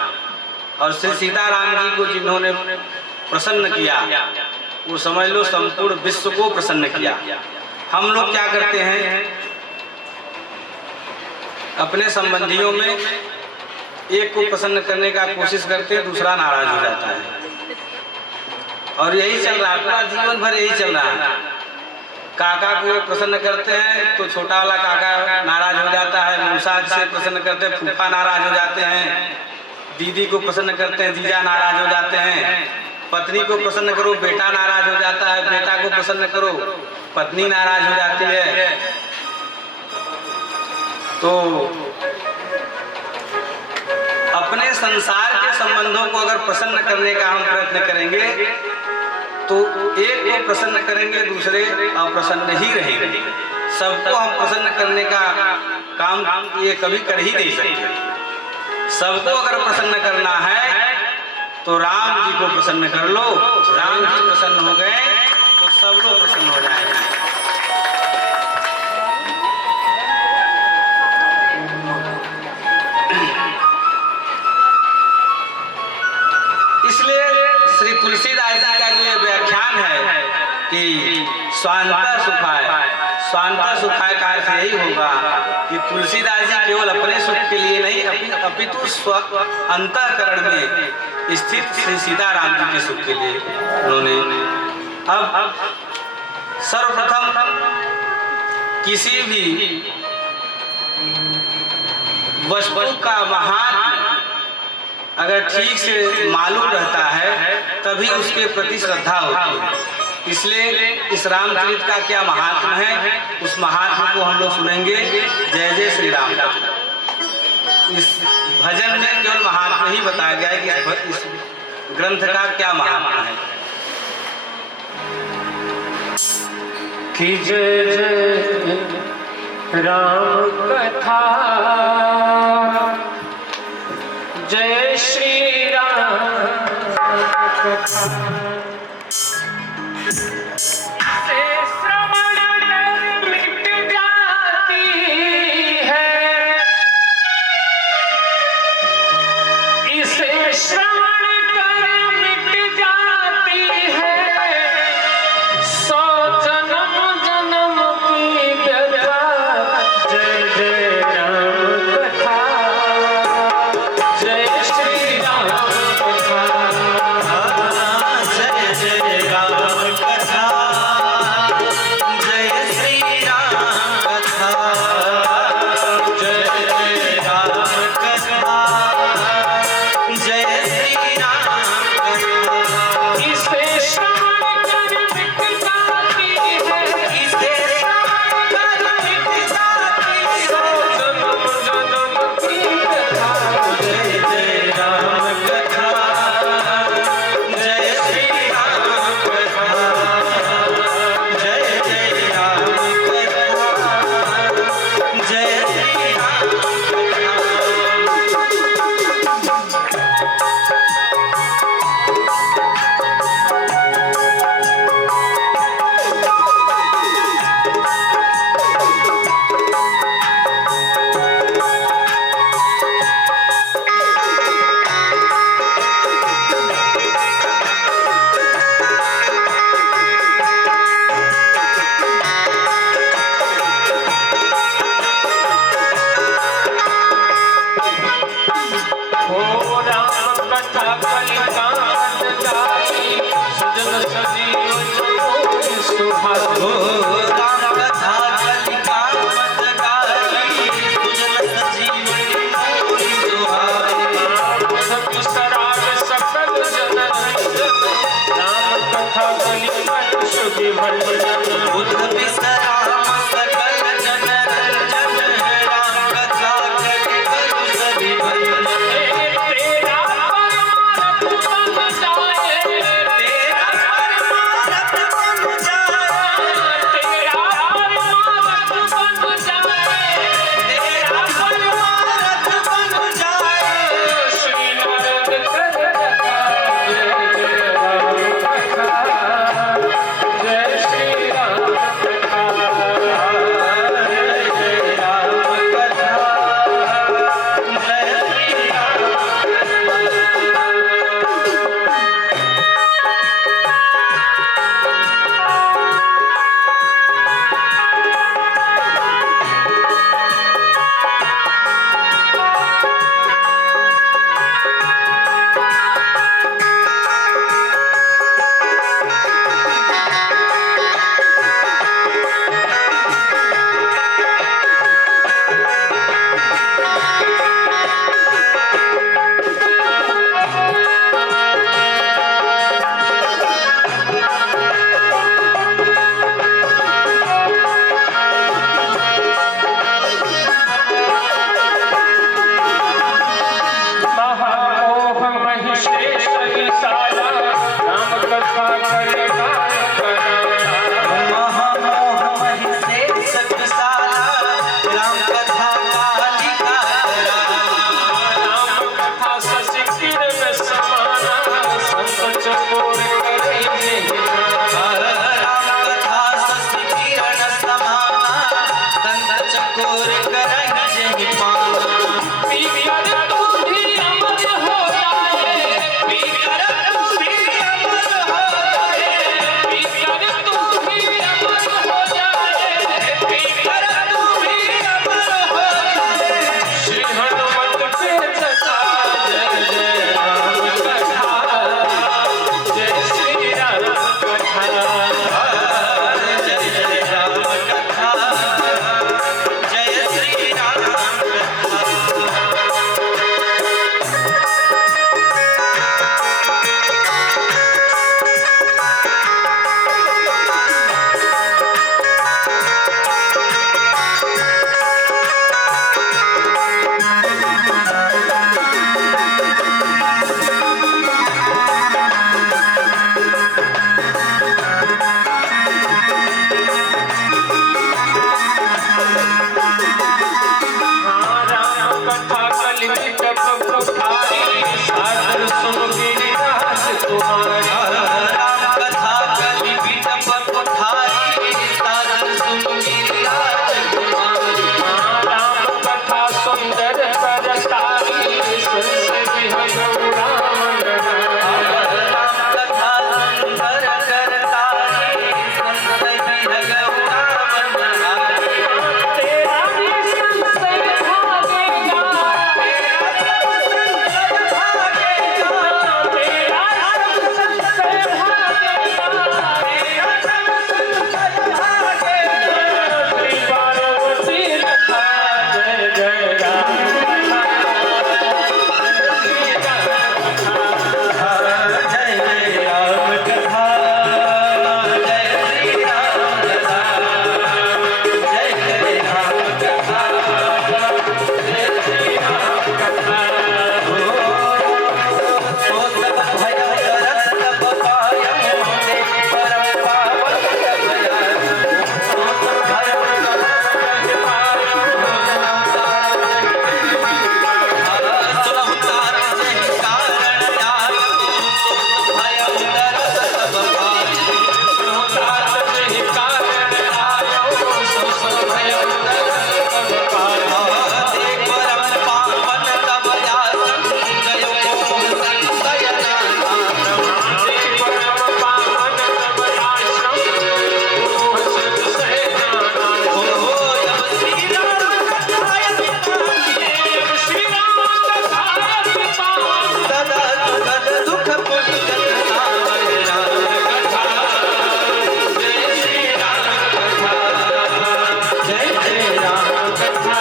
और श्री सीताराम जी को जिन्होंने प्रसन्न किया, वो समझ लो संपूर्ण विश्व को प्रसन्न किया। हम लोग क्या करते हैं, अपने संबंधियों में एक को प्रसन्न करने का कोशिश करते हैं, दूसरा नाराज हो जाता है। और यही चल रहा है, पूरा जीवन भर यही चल रहा है। काका को प्रसन्न करते हैं तो छोटा वाला काका नाराज हो जाता है, मौसा से प्रसन्न करते हैं फूफा नाराज हो जाते हैं, दीदी को प्रसन्न करते हैं जीजा नाराज हो जाते हैं, पत्नी को प्रसन्न करो बेटा नाराज हो जाता है, बेटा को प्रसन्न करो पत्नी नाराज हो जाती है। तो अपने संसार के संबंधों को अगर प्रसन्न करने का हम प्रयत्न करेंगे तो एक को प्रसन्न करेंगे, दूसरे अप्रसन्न ही रहेंगे। सबको हम प्रसन्न करने का काम ये कभी कर ही नहीं सकते। सबको अगर प्रसन्न करना है तो राम जी को प्रसन्न कर लो। राम जी प्रसन्न हो गए तो सब लोग प्रसन्न हो जाएंगे। इसलिए श्री तुलसीदास जी का जो ये व्याख्यान है कि स्वांतः सुखाय, स्वांतः सुखाय का अर्थ यही होगा कि तुलसीदास जी केवल अपने सुख के लिए नहीं, अपितु स्व अंतःकरण में स्थित श्री सीताराम जी के सुख के लिए उन्होंने। अब सर्वप्रथम किसी भी वस्तु का महान अगर ठीक से मालूम रहता है तभी उसके प्रति श्रद्धा होती है। इसलिए इस रामचरित का क्या महात्म है, उस महात्म को हम लोग सुनेंगे। जय जय श्री राम। इस भजन में केवल महात्म ही बताया गया है कि इस ग्रंथ का क्या महात्म है। कि जय जय राम कथा, जय श्री राम कथा। बुद्ध बिटप उठाई सादर सुन गिरिराज तुम्हारा राम कथा कली बिटप उठाई सादर सुन गिरिराज तुम्हारा राम कथा सुंदर करताई संसे विहग उड़ावन राम कथा सुंदर करताई संसे विहग उड़ावन तेरा भी संशय भागेगा तेरा सब संशय भागेगा श्री पार्वती कथा जय जय राम जय जय राम कथा जय श्री राम कथा जय जय राम कथा जय श्री राम कथा तो सब भय रस तब पायम होते परम पावन तब तो सब भय सुनहु तार जहि कारण आयो भय रस तब पायम सुनो तात जहि कारण आयो सो भय रस तब पायो देख परम पावन तब आसन गयो मोह संशय नाम परम पावन तब आश्रम मोह संशय नाना हो जब श्री राम कथायति जब श्री राम कथा पावन सदा सुखद दुख पुण्य सावर कथा जय श्री राम कथा जय जय राम कथा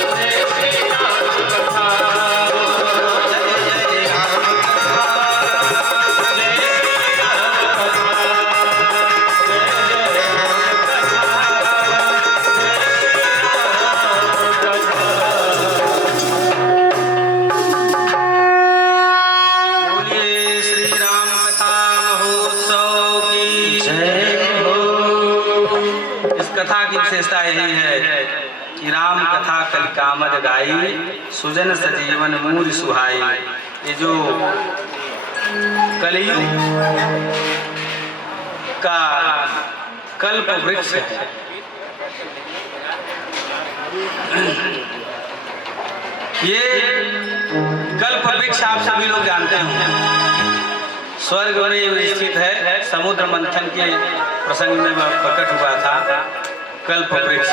जय श्री राम कथा जय जय राम कथा जय श्री राम कथा बोलिए श्री राम कथा महोत्सव की जय हो। इस कथा की विशेषता यही है कि राम कथा कल कामद गाई सुजन सजीवन मूर सुहाई। ये जो कलयुग का कल्प वृक्ष है, ये कल्प वृक्ष आप सभी लोग जानते होंगे, स्वर्ग में स्थित है। समुद्र मंथन के प्रसंग में प्रकट हुआ था कल्प वृक्ष।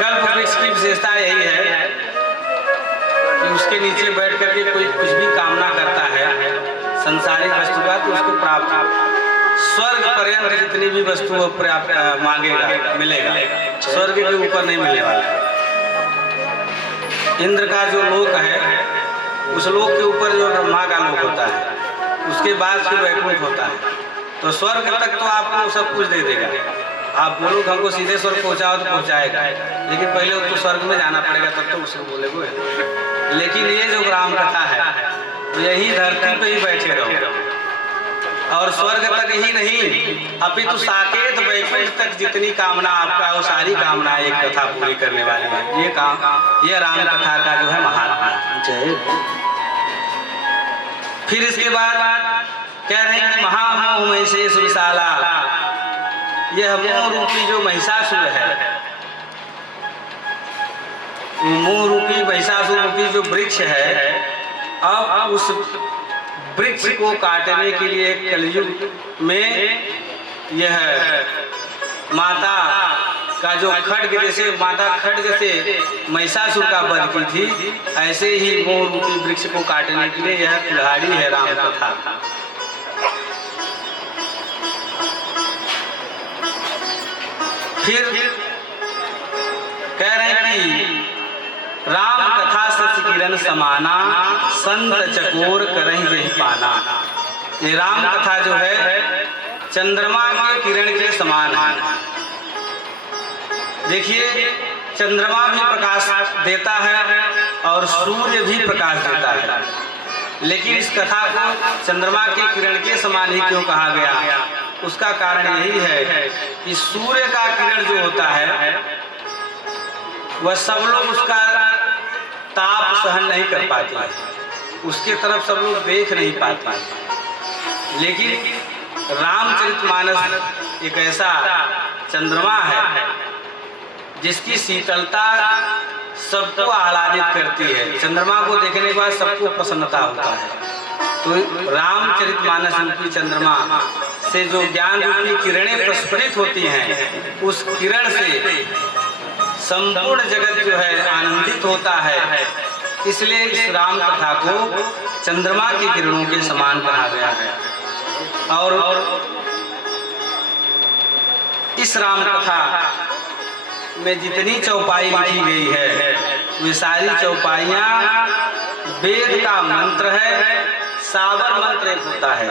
कल्प वृक्ष की विशेषता यही है कि उसके नीचे बैठ करके कोई कुछ भी कामना करता है संसारिक वस्तु का तो उसको प्राप्त, स्वर्ग पर्यंत जितनी भी वस्तु वो प्राप्त मांगेगा मिलेगा, स्वर्ग के ऊपर नहीं मिलने वाला। इंद्र का जो लोक है उस लोक के ऊपर जो ब्रह्मा का लोक होता है, उसके बाद फिर वैकुंठ होता है। तो स्वर्ग तक तो आपको सब कुछ दे देगा। आप बोलो कि हमको सीधे स्वर्ग पहुंचाओ तो पहुंचाएगा, लेकिन पहले तो स्वर्ग में जाना पड़ेगा तब तो उसको बोलेगे। लेकिन ये जो राम कथा है यही धरती पे ही बैठे रहो और स्वर्ग तक ही नहीं अपितु साकेत वैकुंठ तक जितनी कामना आपका वो सारी कामना एक कथा पूरी करने वाली है। ये काम ये राम कथा का जो है महात्मा जय। फिर इसके बाद कह रहे हैं कि महामोह में शेष विशाला, यह मोह रूपी जो महिषासुर है, मोह रूपी महिषासुर रूपी जो वृक्ष है, अब उस वृक्ष को काटने के लिए कलयुग में यह माता का जो खड्ग, जैसे माता खड्ग से महिषासुर का वध की थी, ऐसे ही मोह रूपी वृक्ष को काटने के लिए यह कुल्हाड़ी है राम कथा। फिर कह रहे हैं कि राम कथा सच किरण समाना संत चकोर करहि जहि पाना। ये राम कथा जो है चंद्रमा के किरण के समान है। देखिए चंद्रमा भी प्रकाश देता है और सूर्य भी प्रकाश देता है, लेकिन इस कथा को चंद्रमा के किरण के समान ही क्यों कहा गया? उसका कारण यही है कि सूर्य का किरण जो होता है वह सब लोग उसका ताप सहन नहीं कर पाती है, उसके तरफ सब लोग देख नहीं पाते। लेकिन रामचरितमानस एक ऐसा चंद्रमा है जिसकी शीतलता सबको आह्लादित करती है। चंद्रमा को देखने के बाद सबको प्रसन्नता होता है। तो रामचरितमानस रूपी चंद्रमा से जो ज्ञान रूपी किरणें प्रस्फुटित होती हैं, उस किरण से संपूर्ण जगत जो है आनंदित होता है। इसलिए इस राम कथा को चंद्रमा की किरणों के समान कहा गया है। और इस राम कथा में जितनी चौपाई लिखी गई है, वे सारी चौपाइयाँ वेद का मंत्र है। सावर मंत्र एक होता है,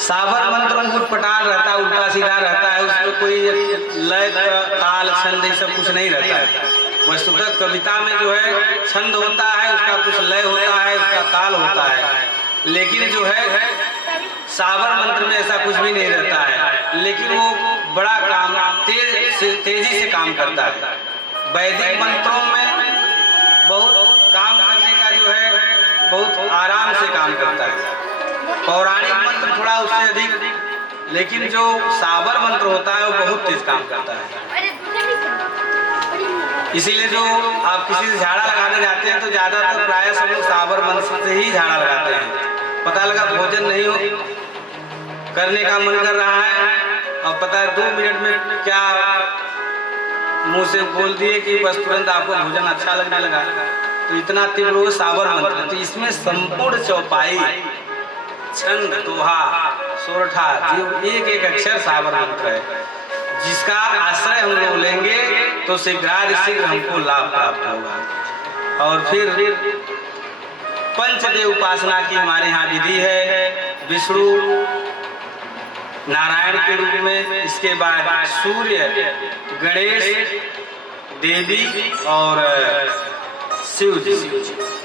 सावर मंत्र उठ पटाल रहता है, उल्टा सीधा रहता है, उसमें कोई लय ताल छंद ये सब कुछ नहीं रहता है। वस्तुतः कविता में जो है छंद होता है, उसका कुछ लय होता है, उसका ताल होता है। लेकिन जो है सावर मंत्र में ऐसा कुछ भी नहीं रहता है, लेकिन वो बड़ा काम तेजी से काम करता है। वैदिक मंत्रों में बहुत काम करने का जो है बहुत आराम से काम करता है। पौराणिक मंत्र थोड़ा उससे अधिक, लेकिन जो सावर मंत्र होता है वो बहुत तेज काम करता है। इसीलिए जो आप किसी से झाड़ा लगाने जाते हैं तो ज्यादातर प्राय सब लोग सावर मंत्र से ही झाड़ा लगाते हैं। पता लगा भोजन नहीं हो करने का मन कर रहा है और पता है 2 मिनट में क्या मुंह से बोल दिए कि बस तुरंत आपको भोजन अच्छा लगने लगा। तो इतना तीव्र वो सावर मंत्र। तो इसमें संपूर्ण चौपाई, छंद, दोहा, सोरठा, जो एक एक अक्षर सावर मंत्र है, जिसका आश्रय हम लोग लेंगे तो शीघ्र हमको लाभ प्राप्त होगा। और फिर पंचदेव उपासना की हमारे यहाँ विधि है। विष्णु नारायण के रूप में, इसके बाद सूर्य, गणेश, देवी और शिव जी,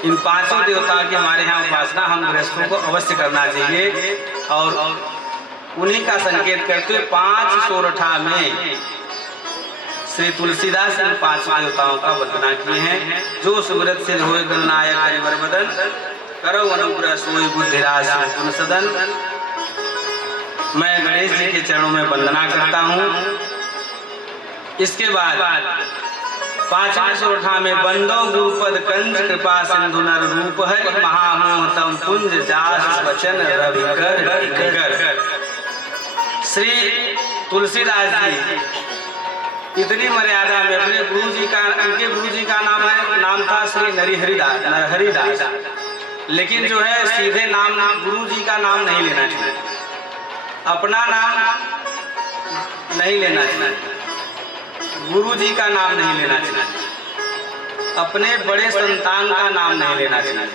इन 5 देवताओं की हमारे यहाँ उपासना हम गृहस्थों को अवश्य करना चाहिए। और उन्हीं का संकेत करते हुए 5 सोरठा में श्री तुलसीदास इन 5 देवताओं का वंदना किए हैं। जो सुमिरत सिर होए गणनायक हरिवर बदन, करो अनुग्रह सोई बुद्धिराज गुण सदन। मैं गणेश जी के चरणों में वंदना करता हूँ। इसके बाद 5वें सोरठा में बंदो गुरुपद कंज कृपा सिंधु नर रूप हरि महामोहतम कुंज जास वचन रवि कर। श्री तुलसीदास जी इतनी मर्यादा में अपने गुरु जी का, उनके गुरु जी का नाम था श्री नरहरिदास। लेकिन जो है सीधे नाम गुरु जी का नाम नहीं लेना चाहिए, अपना नाम नहीं लेना चाहिए, गुरु जी का नाम नहीं लेना चाहिए, अपने बड़े संतान का नाम नहीं लेना चाहिए।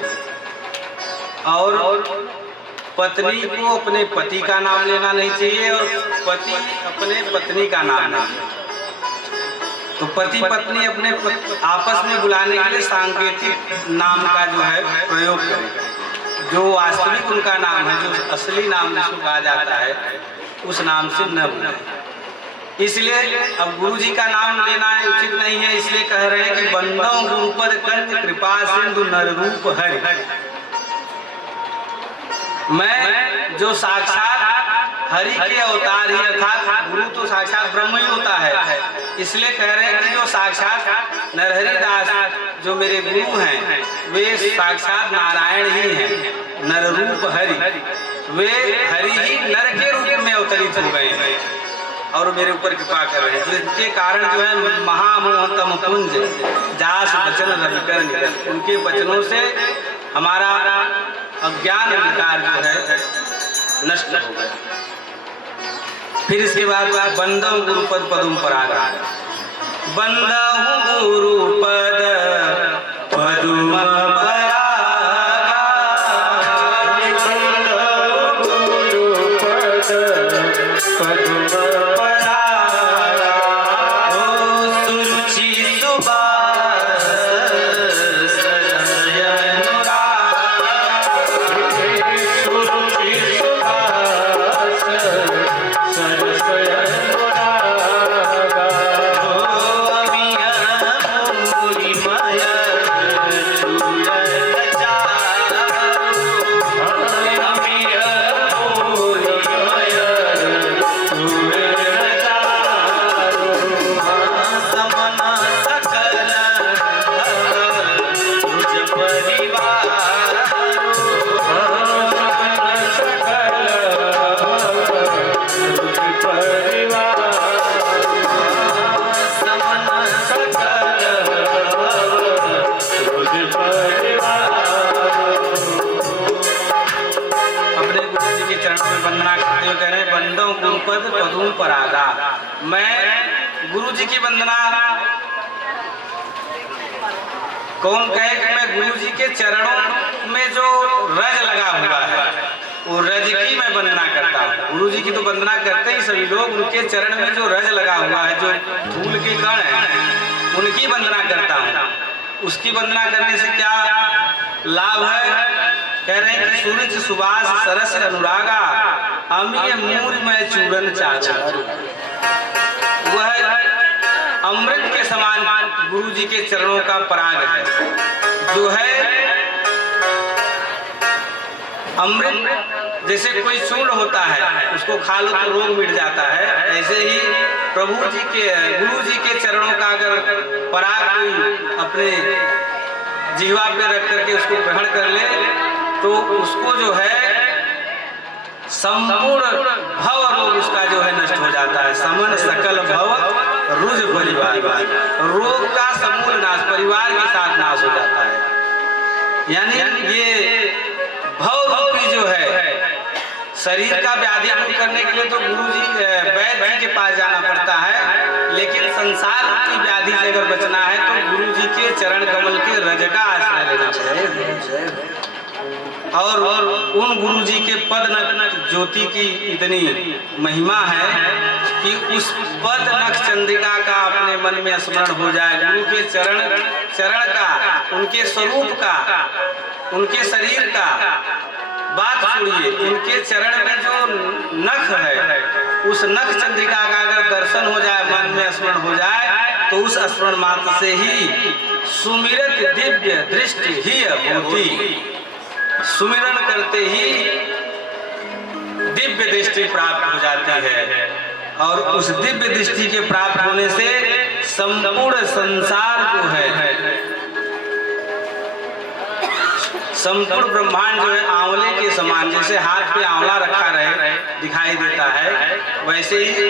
और पत्नी को अपने पति का नाम लेना नहीं चाहिए और पति अपने पत्नी का नाम नहीं। तो पति पत्नी अपने आपस में बुलाने के लिए सांकेतिक नाम का जो है प्रयोग करें। जो वास्तविक उनका नाम है, जो असली नाम जिसको कहा जाता है, उस नाम से न बुलाएं। इसलिए अब गुरु जी का नाम लेना उचित नहीं है, इसलिए कह रहे हैं कि बंदो गुरुपद कंज कृपा सिंधु नर रूप हरि। मैं जो साक्षात हरि के अवतार ही, अर्थात गुरु तो साक्षात ब्रह्म ही होता है, इसलिए कह रहे हैं कि जो साक्षात नरहरिदास जो मेरे गुरु हैं वे साक्षात नारायण ही हैं, नर रूप हरि। वे हरि ही नर के रूप में अवतरित हो गए हैं और मेरे ऊपर कृपा कर रहे हैं, जिसके कारण जो है महामोहतम कुंज जास वचन रवि कर। उनके वचनों से हमारा अज्ञान अंधकार जो है नष्ट हो गया। फिर इसके बाद बंदो गुरुपद पदुम परागा, बंदो गुरुपद पदुम परागा, बंदो गुरुपद पदुम परागा, ओ सुरुचि सुबास सरसय अनुराग, सुरुचि सुबास सरसय अनुराग, ओ अमिया मूरी वंदना करते हुए कह रहे हैं, बंदों गुरुपद पदूं परागा। मैं गुरु जी की वंदना, कौन कहे कि मैं गुरु जी के चरणों में जो रज लगा हुआ है वो रज की मैं वंदना करता हूँ। गुरु जी की तो वंदना करते ही सभी लोग, उनके चरण में जो रज लगा हुआ है, जो धूल के कण हैं, उनकी वंदना करता हूँ। उसकी वंदना करने से क्या लाभ है? कह रहे हैं कि सूरज सुबास सरस अनुरागा, अमीय मूर में चूरन चाचा। वह अमृत के समान गुरु जी के चरणों का पराग है, जो है अमृत। जैसे कोई चूर्ण होता है, उसको खा लो तो रोग मिट जाता है, ऐसे ही प्रभु जी के, गुरु जी के चरणों का अगर पराग कोई अपने जिह्वा पे रख करके उसको ग्रहण कर ले तो उसको जो है संपूर्ण भव रोग उसका जो है नष्ट हो जाता है। समन सकल भव रुज परिवार, रोग का समूल नाश परिवार के साथ नाश हो जाता है। यानी ये भव रूपी जो है शरीर का व्याधि दूर करने के लिए तो गुरु जी वैद्य जी के पास जाना पड़ता है, लेकिन संसार रूपी व्याधि से अगर बचना है तो गुरु जी के चरण कमल के रज का आश्रय लेना चाहिए। और उन गुरु जी के पद नख ज्योति की इतनी महिमा है कि उस पद नख चंद्रिका का अपने मन में स्मरण हो जाए। गुरु के चरण का, उनके स्वरूप का, उनके शरीर का बात छोड़िए, उनके चरण में जो नख है, उस नख चंद्रिका का अगर दर्शन हो जाए, मन में स्मरण हो जाए, तो उस स्मरण मात्र से ही सुमिरत दिव्य दृष्टि ही होती। सुमिरन करते ही दिव्य दृष्टि प्राप्त हो जाती है, और उस दिव्य दृष्टि के प्राप्त होने से संपूर्ण संसार जो है, संपूर्ण ब्रह्मांड जो है आंवले के समान, जैसे हाथ पे आंवला रखा रहे दिखाई देता है, वैसे ही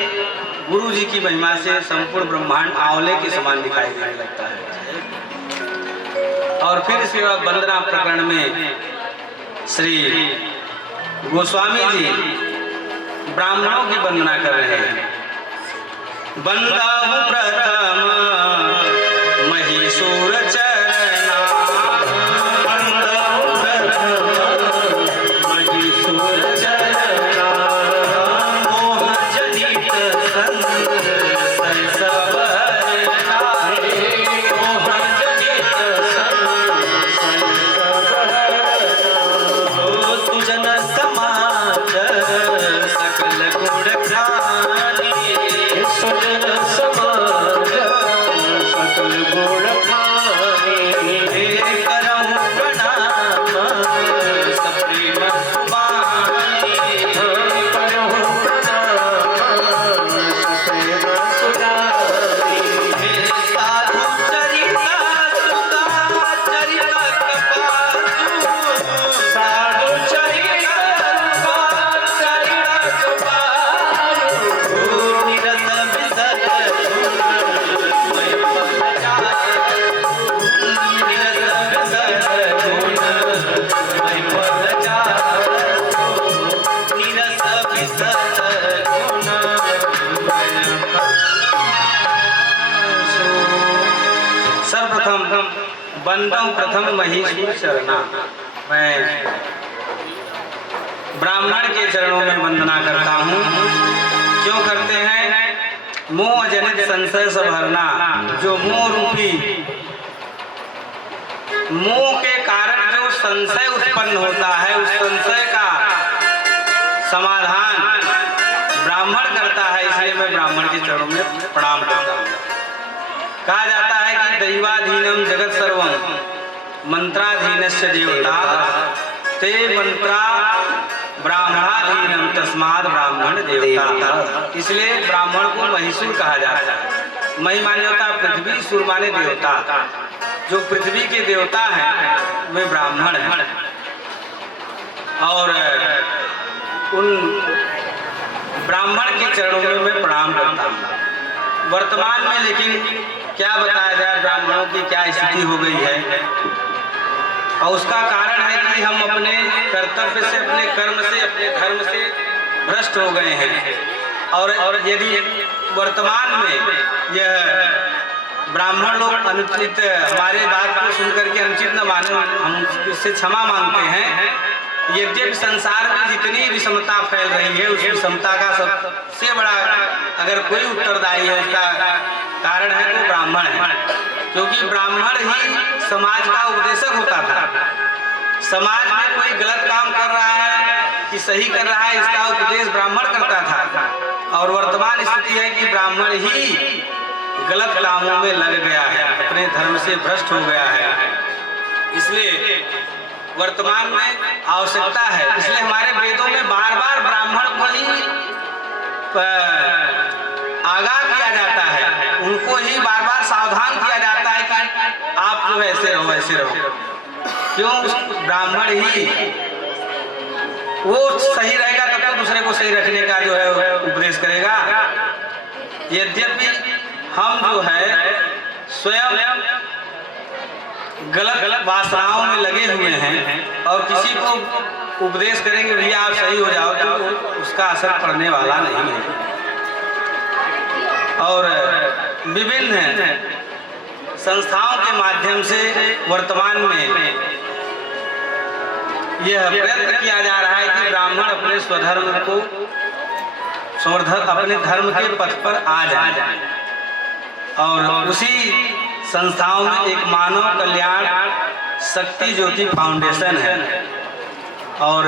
गुरु जी की महिमा से संपूर्ण ब्रह्मांड आंवले के समान दिखाई देने लगता है। और फिर इसके बाद वंदना प्रकरण में श्री गोस्वामी जी ब्राह्मणों की वंदना कर रहे हैं। वंदाहु प्रथम महिषूर चरणा, वंदाहु प्रथम महिषूर चरणा, मोह जनित बंदों प्रथम महिषूर चरणा। मैं ब्राह्मण के चरणों में वंदना करता हूँ। क्यों करते हैं? मोह जनित संशय सब हरना। जो मोह रूपी, मोह के कारण जो संशय उत्पन्न होता है, उस संशय का समाधान ब्राह्मण करता है। इसलिए मैं ब्राह्मण के चरणों में प्रणाम करता हूँ। कहा जाता है कि दैवाधीनम जगत सर्वम मंत्राधीनस्य देवता ते मंत्रा ब्राह्मणाधीनम तस्माद ब्राह्मण देवता। इसलिए ब्राह्मण को महिषूर कहा जाता है। मही माने होता पृथ्वी, सुर माने देवता। जो पृथ्वी के देवता हैं वे ब्राह्मण हैं। और उन ब्राह्मण के चरणों में मैं प्रणाम करता हूँ। वर्तमान में लेकिन क्या बताया जाए, ब्राह्मणों की क्या स्थिति हो गई है, और उसका कारण है कि हम अपने कर्तव्य से, अपने कर्म से, अपने धर्म से भ्रष्ट हो गए हैं। और यदि वर्तमान में यह ब्राह्मण लोग अनुचित हमारे बात को सुनकर के अनुचित न माने, हम इससे क्षमा मांगते हैं। यद्यपि संसार में जितनी विषमता फैल रही है, उस विषमता का सबसे बड़ा अगर कोई उत्तरदायी है, उसका कारण है तो ब्राह्मण है। क्योंकि ब्राह्मण ही समाज का उपदेशक होता था। समाज में कोई गलत काम कर रहा है कि सही कर रहा है, इसका उपदेश ब्राह्मण करता था। और वर्तमान स्थिति है कि ब्राह्मण ही गलत कामों में लग गया है, अपने धर्म से भ्रष्ट हो गया है। इसलिए वर्तमान में आवश्यकता है, इसलिए हमारे वेदों में बार बार ब्राह्मण को ही आगाह किया जाता है, उनको ही बार बार सावधान किया जाता है कि आप जो ऐसे रहो ऐसे रहो। क्यों? ब्राह्मण ही वो सही रहेगा तब तो दूसरे को सही रखने का जो है उपदेश करेगा। यद्यपि हम जो है स्वयं गलत वासनाओं में लगे हुए हैं और किसी को उपदेश करेंगे भैया आप सही हो जाओ, तो उसका असर पड़ने वाला नहीं है। और विभिन्न संस्थाओं के माध्यम से वर्तमान में यह प्रयत्न किया जा रहा है कि ब्राह्मण अपने स्वधर्म को अपने धर्म के पथ पर आ जाए। और उसी संस्थाओं में एक मानव कल्याण शक्ति ज्योति फाउंडेशन है, और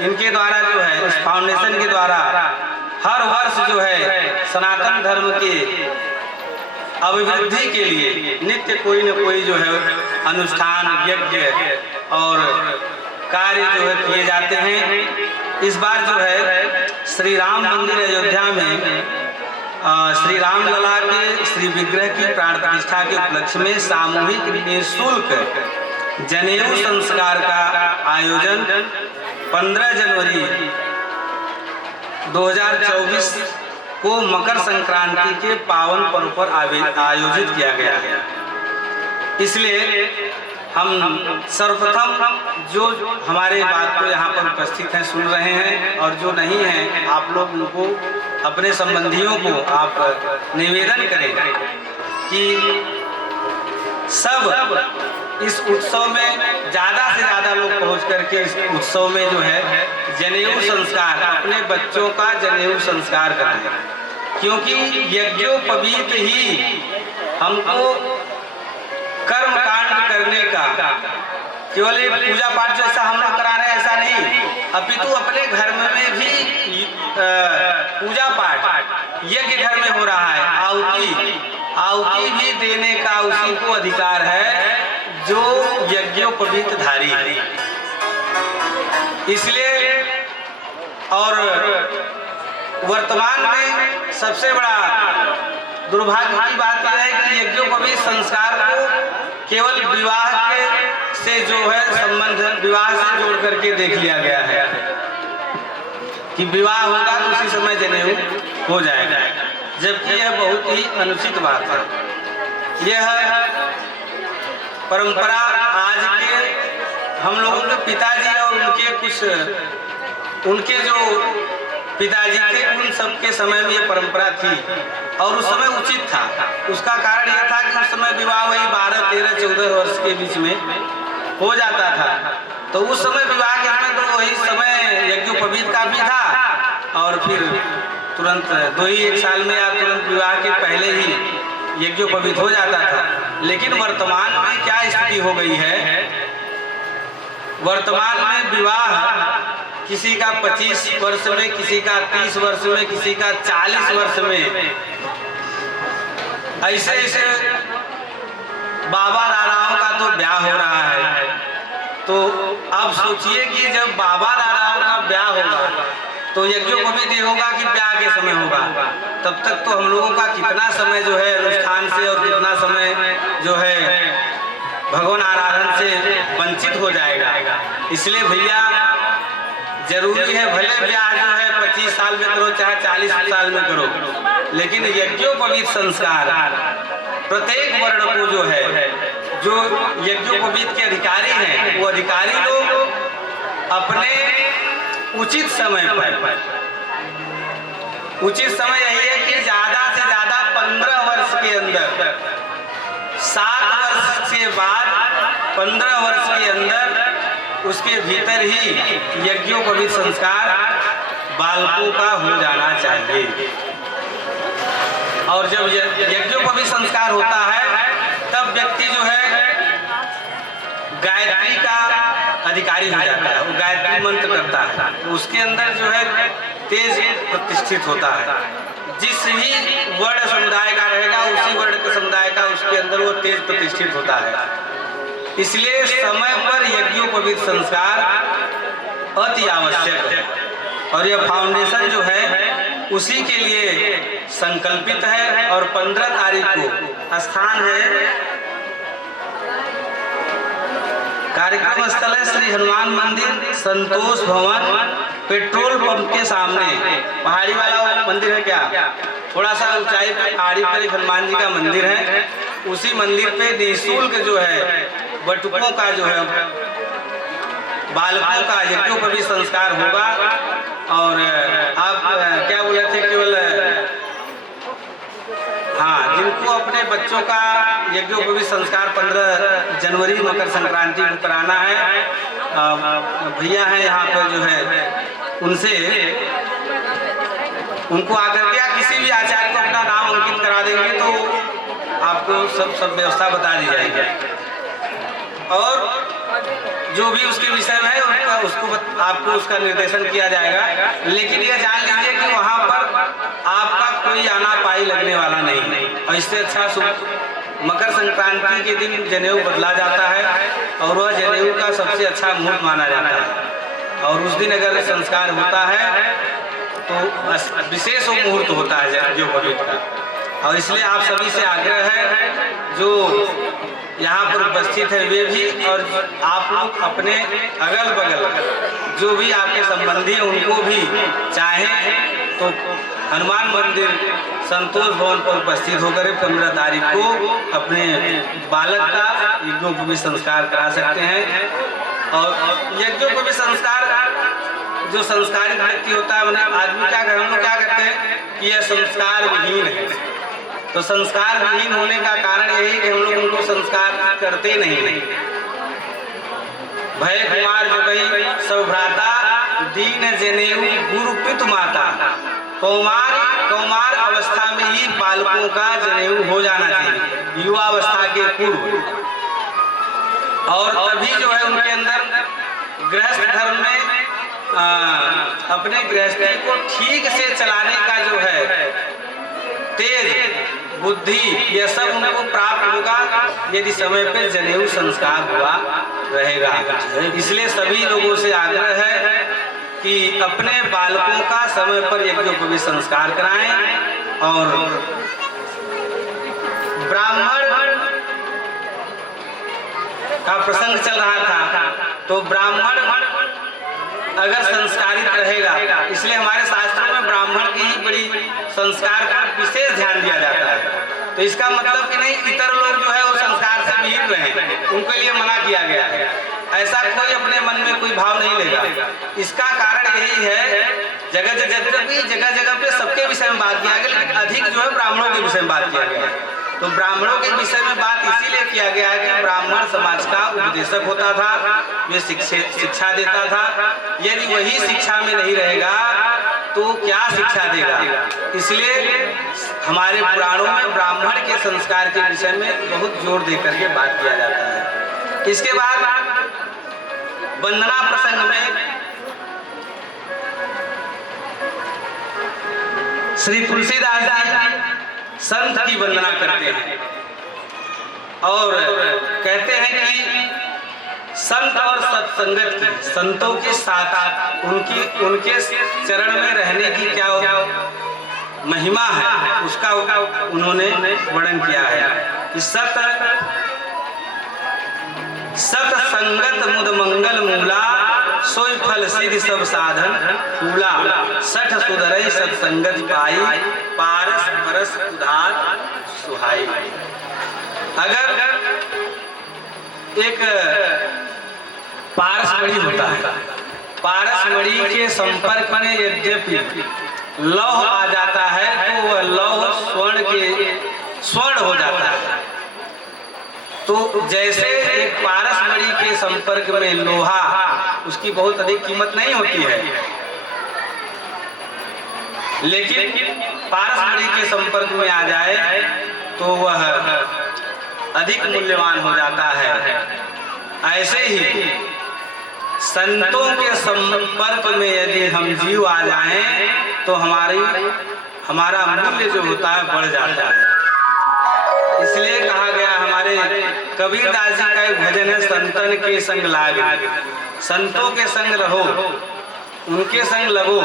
इनके द्वारा जो है, इस फाउंडेशन के द्वारा हर वर्ष जो है सनातन धर्म के अभिवृद्धि के लिए नित्य कोई न कोई जो है अनुष्ठान यज्ञ और कार्य जो है किए जाते हैं। इस बार जो है श्री राम मंदिर अयोध्या में श्री राम लला के श्री विग्रह की प्राण प्रतिष्ठा के उपलक्ष्य में सामूहिक निःशुल्क जनेऊ संस्कार का आयोजन 15 जनवरी 2024 को मकर संक्रांति के पावन पर्व पर आयोजित किया गया है। इसलिए हम सर्वप्रथम जो हमारे बात को यहाँ पर उपस्थित हैं, सुन रहे हैं, और जो नहीं हैं आप लोग उनको अपने संबंधियों को आप निवेदन करें कि सब इस उत्सव में ज़्यादा से ज़्यादा लोग पहुँच करके इस उत्सव में जो है जनेऊ संस्कार, अपने बच्चों का जनेऊ संस्कार करें। क्योंकि यज्ञोपवीत ही हमको कर्म कांड करने का, केवल एक पूजा पाठ जैसा हम लोग करा रहे हैं ऐसा नहीं, अपितु अपने घर में भी पूजा पाठ यज्ञ घर में हो रहा है। आहुति भी देने का उसी को अधिकार है जो यज्ञोपवीत धारी है। इसलिए और वर्तमान में सबसे बड़ा दुर्भाग्य की बात यह है कि यज्ञोपवीत संस्कार को केवल विवाह से जो है संबंध, विवाह से जोड़ करके देख लिया गया है कि विवाह होगा तो उसी समय जनेऊ हो जाएगा, जबकि यह बहुत ही अनुचित बात है। यह परंपरा आज के हम लोगों के पिताजी और उनके जो पिताजी थे उन सबके समय में ये परंपरा थी और उस समय उचित था। उसका कारण यह था कि उस समय विवाह वही 12, 13, 14 वर्ष के बीच में हो जाता था। तो उस समय विवाह के समय तो वही समय यज्ञोपवीत का भी था और फिर तुरंत 2-1 साल में या तुरंत विवाह के पहले ही यज्ञोपवीत हो जाता था। लेकिन वर्तमान में क्या स्थिति हो गई है, वर्तमान में विवाह किसी का 25 वर्ष में, किसी का 30 वर्ष में, किसी का 40 वर्ष में, ऐसे बाबा दादाओं का तो ब्याह हो रहा है। तो अब सोचिए कि जब बाबा दादाओं का ब्याह होगा तो यज्ञोपवीत ये होगा कि ब्याह के समय होगा, तब तक तो हम लोगों का कितना समय जो है अनुष्ठान से और कितना समय जो है भगवान आराधन से वंचित हो जाएगा। इसलिए भैया जरूरी है, भले ब्याह जो है 25 साल में करो चाहे 40 साल में करो, लेकिन यज्ञोपवीत संस्कार प्रत्येक वर्ण को जो है, जो यज्ञोपवीत के अधिकारी हैं वो अधिकारी लोग अपने उचित समय पर उचित समय यही है कि ज्यादा से ज्यादा 15 वर्ष के अंदर, 7 वर्ष के बाद 15 वर्ष के अंदर उसके भीतर ही यज्ञोपवीत संस्कार बालकों का हो जाना चाहिए। और जब यज्ञोपवीत संस्कार होता है तब व्यक्ति जो है गायत्री का अधिकारी हो जाता है, वो गायत्री मंत्र करता है, उसके अंदर जो है तेज प्रतिष्ठित होता है। जिस भी वर्ण समुदाय का रहेगा उसी वर्ण के समुदाय का उसके अंदर वो तेज प्रतिष्ठित होता है। इसलिए समय पर यज्ञोपवीत संस्कार अति आवश्यक है और यह फाउंडेशन जो है उसी के लिए संकल्पित है। और 15 तारीख को स्थान है, कार्यक्रम स्थल है श्री हनुमान मंदिर, संतोष भवन, पेट्रोल पंप के सामने। पहाड़ी वाला मंदिर है क्या, थोड़ा सा ऊंचाई पर पहाड़ी पर एक हनुमान जी का मंदिर है। उसी मंदिर पे निःशुल्क जो है बटुकों का जो है बालकों का यज्ञोपवीत संस्कार होगा। और आप क्या बोले थे, केवल हाँ, जिनको अपने बच्चों का यज्ञोपवीत संस्कार 15 जनवरी मकर संक्रांति को कराना है, भैया हैं यहाँ पर जो है उनसे उनको आकर के या किसी भी आचार्य को अपना नाम अंकित करा देंगे तो आपको सब व्यवस्था बता दी जाएगी। और जो भी उसके विषय में है उसको आपको उसका निर्देशन किया जाएगा। लेकिन ये जान लीजिए कि वहाँ पर आपका कोई आना पाई लगने वाला नहीं है। और इससे अच्छा मकर संक्रांति के दिन जनेऊ बदला जाता है और वह जनेऊ का सबसे अच्छा मुहूर्त माना जाता है। और उस दिन अगर संस्कार होता है तो विशेष मुहूर्त होता है यज्ञोपवीत का। और इसलिए आप सभी से आग्रह है जो यहाँ पर उपस्थित है वे भी, और आप लोग अपने अगल बगल जो भी आपके संबंधी हैं उनको भी चाहें तो हनुमान मंदिर संतोष भवन पर उपस्थित होकर 15 तारीख को अपने बालक का यज्ञोपवीत संस्कार करा सकते हैं। और यज्ञोपवीत संस्कार जो संस्कारित व्यक्ति होता है उन्हें आदमी क्या हम लोग क्या कहते हैं कि यह संस्कार विहीन है। तो संस्कार विहीन होने का कारण यही कि हम लोग उनको संस्कार करते नहीं। भय कुमार जबई सब भ्राता, दीन जनेऊ गुरु पितु माता। कौमार अवस्था में ही बालकों का जनेऊ हो जाना चाहिए, युवावस्था के पूर्व। और तभी जो है उनके अंदर गृहस्थ धर्म में अपने गृहस्थी को ठीक से चलाने का जो है तेज बुद्धि यह सब उनको प्राप्त होगा यदि समय पे जनेऊ संस्कार हुआ रहेगा। इसलिए सभी लोगों से आग्रह है कि अपने बालकों का समय पर यज्ञोपवीत संस्कार कराएं। और ब्राह्मण का प्रसंग चल रहा था तो ब्राह्मण अगर संस्कारित रहेगा, इसलिए हमारे शास्त्रों में ब्राह्मण की ही बड़ी संस्कार का विशेष ध्यान दिया जाता है। तो इसका मतलब कि नहीं इतर लोग जो है वो संस्कार से विहीन रहे, उनके लिए मना किया गया है, ऐसा कोई अपने मन में कोई भाव नहीं लेगा। इसका कारण यही है जगह जगह पे सबके विषय में बात किया गया, लेकिन अधिक जो है ब्राह्मणों के विषय में बात किया गया है। तो ब्राह्मणों के विषय में बात इसीलिए किया गया है कि ब्राह्मण समाज का उपदेशक होता था, वे शिक्षा देता था। यदि वही शिक्षा में नहीं रहेगा तो क्या शिक्षा देगा। इसलिए हमारे पुराणों में ब्राह्मण के संस्कार के विषय में बहुत जोर देकर के बात किया जाता है। इसके बाद वंदना प्रसंग में श्री तुलसीदास जी संत की वंदना करते हैं और कहते हैं कि संत और सत्संगत की, संतों के साथ उनके चरण में रहने की क्या महिमा है उसका उन्होंने वर्णन किया है कि सत्संगत मुद मंगल मूला, सोई फल सिद्धि सब साधन फूला। सठ सुधरई सत्संगत पाई, पारस परस उधार सुहाई। अगर एक पारस मणि होता है, पारस मणि के संपर्क में यद्यपि लौह आ जाता है तो वह लौह स्वर्ण हो जाता है। तो जैसे एक पारस मणि के संपर्क में लोहा, उसकी बहुत अधिक कीमत नहीं होती है, लेकिन पारस मणि के संपर्क में आ जाए तो वह अधिक मूल्यवान हो जाता है। ऐसे ही संतों के संपर्क में यदि हम जीव आ जाएं तो हमारा मूल्य जो होता है बढ़ जाता है। इसलिए कहा गया, हमारे कबीरदास जी का एक भजन है, संतन के संग लागे। संतों के संग रहो, उनके संग लगो,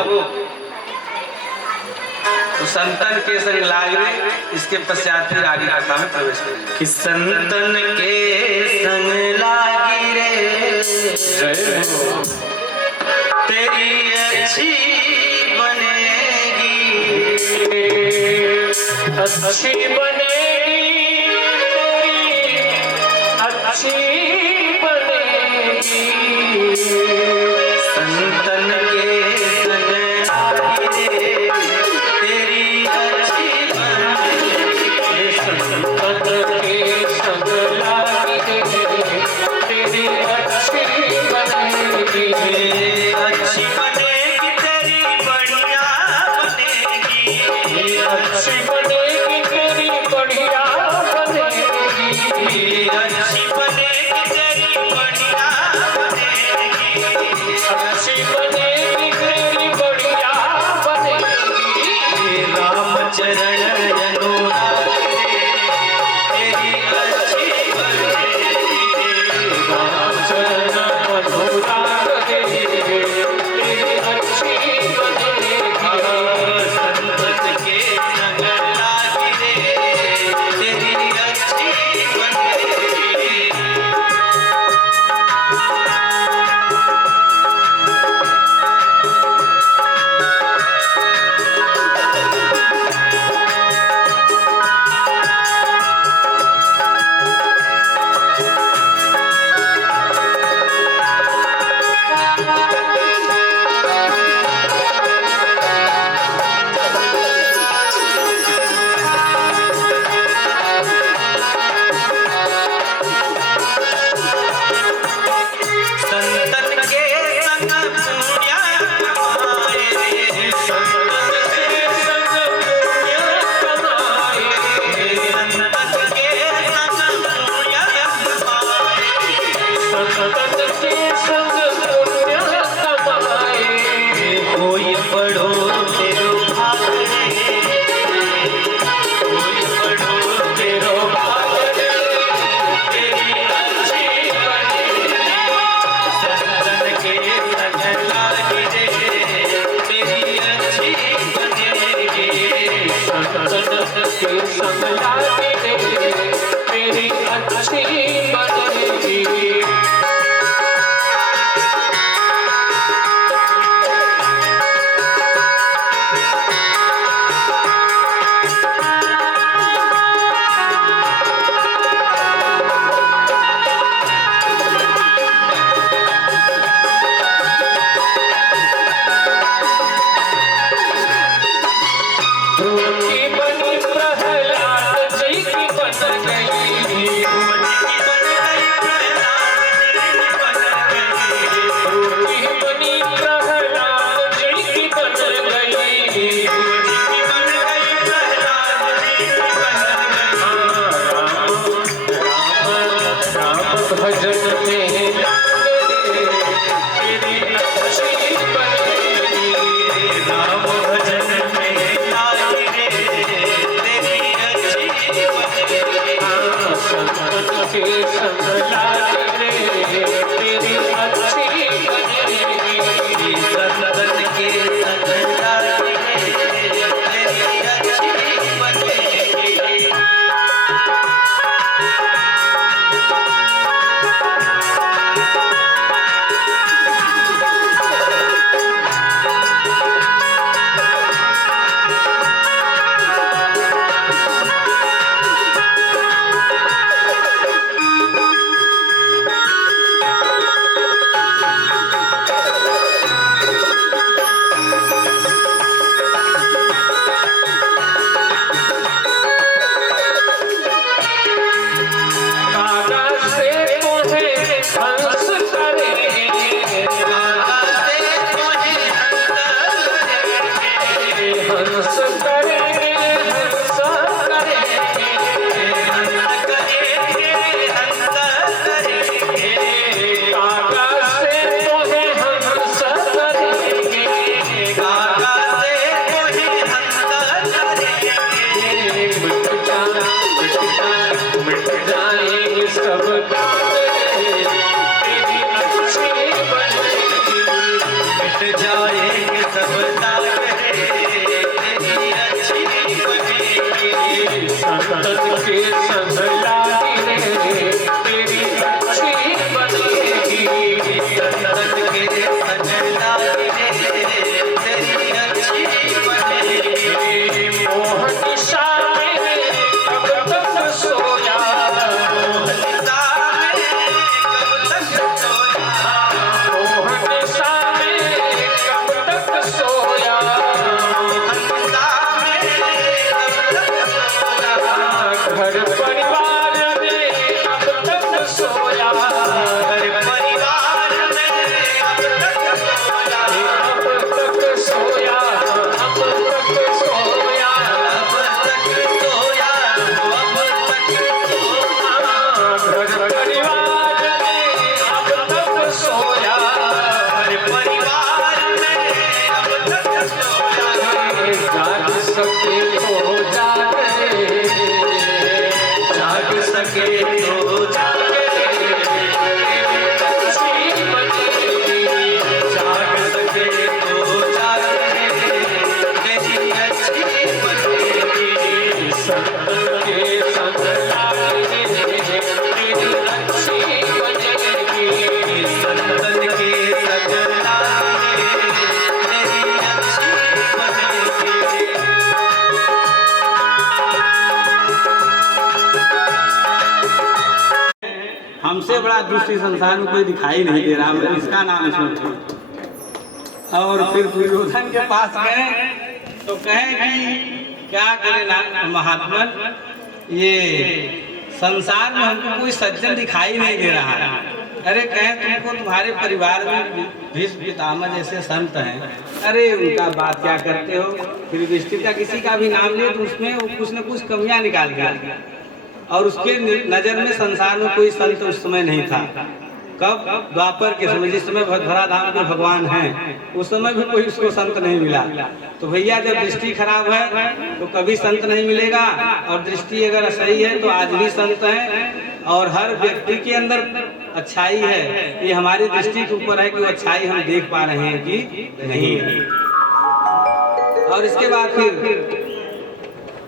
तो संतन के संग लागने। इसके पश्चात फिर आगे कथा में प्रवेश करेंगे कि संतन के संग लागी रे तेरी अच्छी बनेगी, अच्छी बनेगी तेरी, अच्छी बनेगी। संतन के संग लागी रे तेरी अच्छी बनेगी, संतन के संग लागी रे तेरी अच्छी बनेगी। अच्छी बनेगी तेरी बढ़िया बनेगी, अच्छी बनेगी तेरी लुट जाएंगे सब ताकतें, तेरी अच्छी बनेगी। संतन के संग लागी रे तेरी अच्छी बनेगी। संतन के संग लागी रे तेरी अच्छी बनेगी। मोहन शाह में कब तक सोया, मोहन शाह में कब तक सोया, मोहन शाह में कब तक सोया, मोहन शाह में कब तक सोया। घर परिवार में अब तक सोया, घर परिवार में अब तक सोया, अब तक सोया, अब तक सोया, अब तक सोया, अब तक सोया। घर परिवार में अब तक सोया, घर परिवार में अब तक सोया। जाग सके तो जागे, जाग सके तो जागे, अच्छी बनेगी। जाग सके तो जागे, तेरी अच्छी बनेगी। संतन के संग लागी रे तेरी अच्छी बनेगी। संतन के संग लागे तेरी अच्छी बनेगी। हमसे बड़ा दूसरी संसार में कोई दिखाई नहीं दे रहा, इसका नाम इसमें। और फिर दुर्योधन के पास गए तो कहे कि क्या करे ना महात्मन, ये संसार में हमको कोई सज्जन दिखाई नहीं दे रहा है। अरे कहे तुमको तुम्हारे परिवार में भीष्म पितामह जैसे संत हैं, अरे उनका बात क्या करते हो। फिर युधिष्ठिर का किसी का भी नाम लिए तो उसमें वो कुछ न कुछ कमियां निकाल गया, और उसके नजर में संसार में कोई संत उस समय नहीं था। कब? द्वापर के समय, जिस समय धराधाम के भगवान हैं, उस समय भी कोई उसको संत नहीं मिला। तो भैया जब दृष्टि खराब है तो कभी संत नहीं मिलेगा, और दृष्टि अगर सही है तो आज भी संत हैं। और हर व्यक्ति के अंदर अच्छाई है, ये हमारी दृष्टि के ऊपर है कि वो अच्छाई हम देख पा रहे हैं कि नहीं। और इसके बाद फिर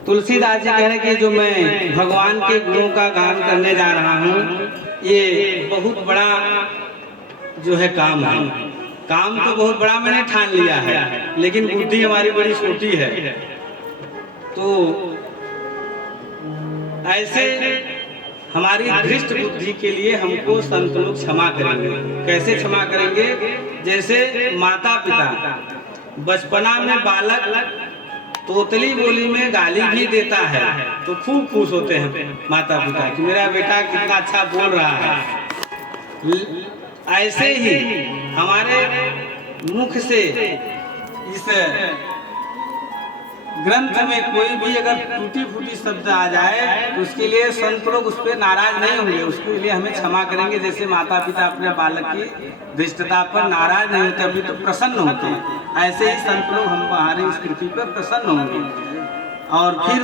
तुलसीदास जी कह रहे कि जो मैं भगवान के गुणों का गान करने जा रहा हूँ, ये बहुत बड़ा जो है काम है। काम तो बहुत बड़ा मैंने ठान लिया है, लेकिन बुद्धि हमारी बड़ी छोटी है। तो ऐसे हमारी दृष्ट बुद्धि के लिए हमको संत लोग क्षमा करेंगे। कैसे क्षमा करेंगे? जैसे माता पिता बचपना में बालक तोतली बोली में गाली भी देता है तो खूब खुश होते हैं माता पिता कि मेरा बेटा कितना अच्छा बोल रहा है। ऐसे ही हमारे मुख से इस ग्रंथ में कोई भी अगर टूटी फूटी शब्द आ जाए तो उसके लिए संत लोग उस पर नाराज नहीं होंगे, उसके लिए हमें क्षमा करेंगे। जैसे माता पिता अपने बालक की धृष्टता पर नाराज नहीं होते, अभी तो प्रसन्न होते हैं, ऐसे ही संत लोग हम हमारी इस पृथ्वी पर प्रसन्न होंगे। और फिर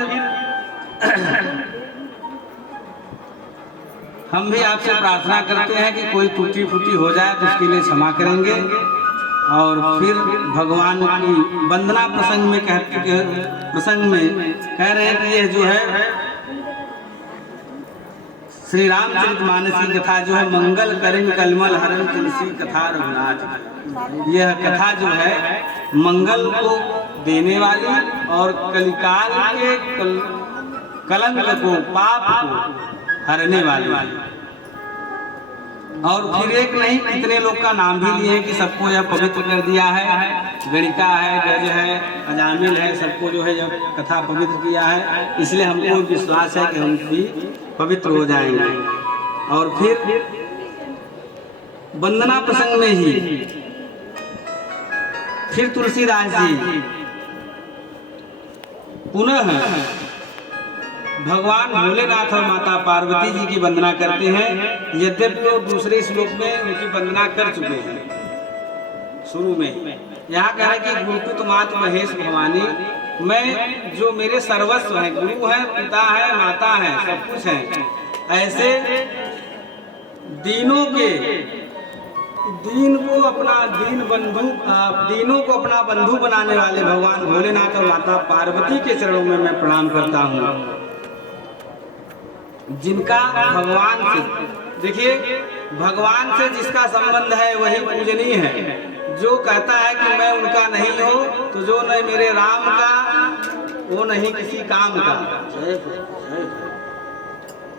हम भी आपसे प्रार्थना करते हैं कि कोई टूटी फूटी हो जाए तो उसके लिए क्षमा करेंगे। और फिर भगवान की वंदना प्रसंग में कह रहे हैं कि यह जो है श्री रामचरितमानस की कथा जो है मंगल करिन कलमल हरन तुलसी कथा रघुनाथ, यह कथा जो है मंगल को देने वाली और कलिकाल के कलंक को पाप को हरने वाली। और फिर एक नहीं कितने लोग का नाम भी लिए कि सबको यह पवित्र कर दिया है। गणिका है, गज है, अजामिल है, सबको जो है यह कथा पवित्र किया है। इसलिए हमको विश्वास है कि हम भी पवित्र हो जाएंगे। और फिर वंदना प्रसंग में ही फिर तुलसीदास जी पुनः भगवान भोलेनाथ और माता पार्वती जी की वंदना करते हैं। यद्यपि वो दूसरे श्लोक में उनकी वंदना कर चुके हैं शुरू में। यहाँ कह रहे कि गुरुकुत मात महेश भवानी, मैं जो मेरे सर्वस्व हैं, गुरु हैं, पिता है, माता है, सब कुछ है, ऐसे दीनों के दीन को अपना दीन बंधु, दीनों को अपना बंधु बनाने वाले भगवान भोलेनाथ और माता पार्वती के चरणों में मैं प्रणाम करता हूँ, जिनका भगवान से, देखिए भगवान से जिसका संबंध है वही पूजनीय है। जो कहता है कि मैं उनका नहीं हूँ, तो जो नहीं मेरे राम का वो नहीं किसी काम का।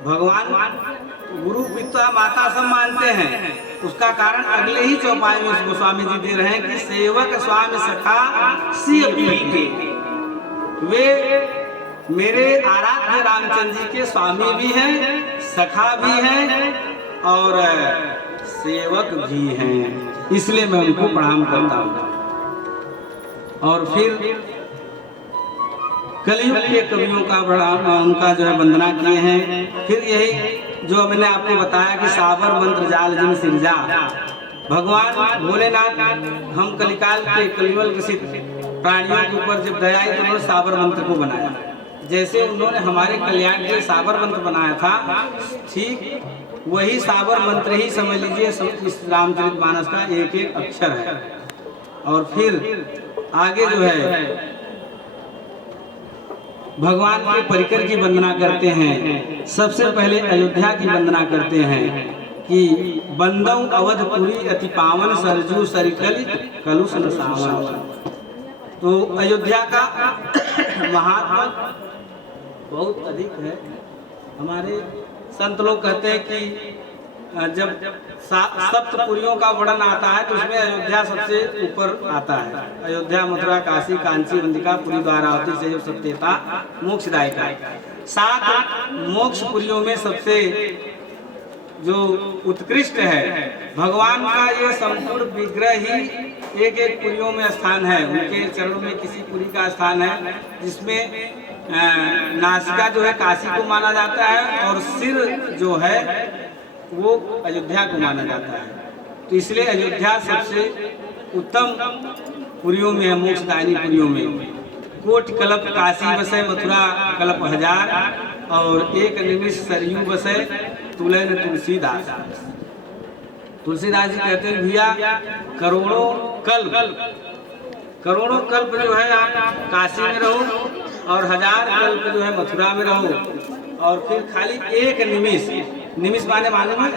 भगवान गुरु पिता माता सब मानते हैं, उसका कारण अगले ही चौपाई में गोस्वामी जी दे रहे हैं कि सेवक स्वामी सखा सिय प्रीति। वे मेरे आराध्य रामचंद्र जी के स्वामी भी हैं, सखा भी हैं और सेवक भी हैं, इसलिए मैं उनको प्रणाम करता हूँ। और फिर कलयुग के कवियों का उनका जो है वंदना किए हैं। फिर यही जो मैंने आपको बताया कि साबर मंत्र जाल जिन सिरजा, भगवान भोलेनाथ हम कलिकाल के कलियुग ग्रसित प्राणियों के ऊपर जब दया आई तो उन्होंने साबर मंत्र को बनाया। जैसे उन्होंने हमारे कल्याण के लिए साबर मंत्र बनाया था, ठीक वही साबर मंत्र ही समझ लीजिए इस रामचरितमानस का एक एक अक्षर है। और फिर आगे जो है भगवान के परिकर की वंदना करते हैं। सबसे पहले अयोध्या की वंदना करते हैं कि बंदौ अवधपुरी अति पावन सरजू सरिकलित कलुष न सावन। तो अयोध्या का महात्मा बहुत अधिक है। हमारे संत लोग कहते हैं कि जब सप्तपुरियों का वर्णन आता है तो उसमें अयोध्या सबसे ऊपर आता है। अयोध्या मथुरा काशी कांची वंदिका पुरी द्वारावती से जो सत्यता मोक्षदायिका। 7 मोक्षपुरियों में सबसे जो उत्कृष्ट है भगवान का ये संपूर्ण विग्रह ही एक एक पुरियों में स्थान है। उनके चरणों में किसी पुरी का स्थान है, जिसमें नासिका जो है काशी को माना जाता है और सिर जो है वो अयोध्या को माना जाता है। तो इसलिए अयोध्या सबसे उत्तम पुरियों में है, मोक्षदायिनी पुरियों में। कोट कल्प काशी बसे मथुरा कल्प हजार, और एक निमिष सरयू बसे तुलन तुलसीदास। तुलसीदास जी कहते हैं भैया करोड़ों कल्प जो है आप काशी में रहो और 1000 कल्प जो है मथुरा में रहो, और फिर खाली एक निमिष, निमिष मालूम है?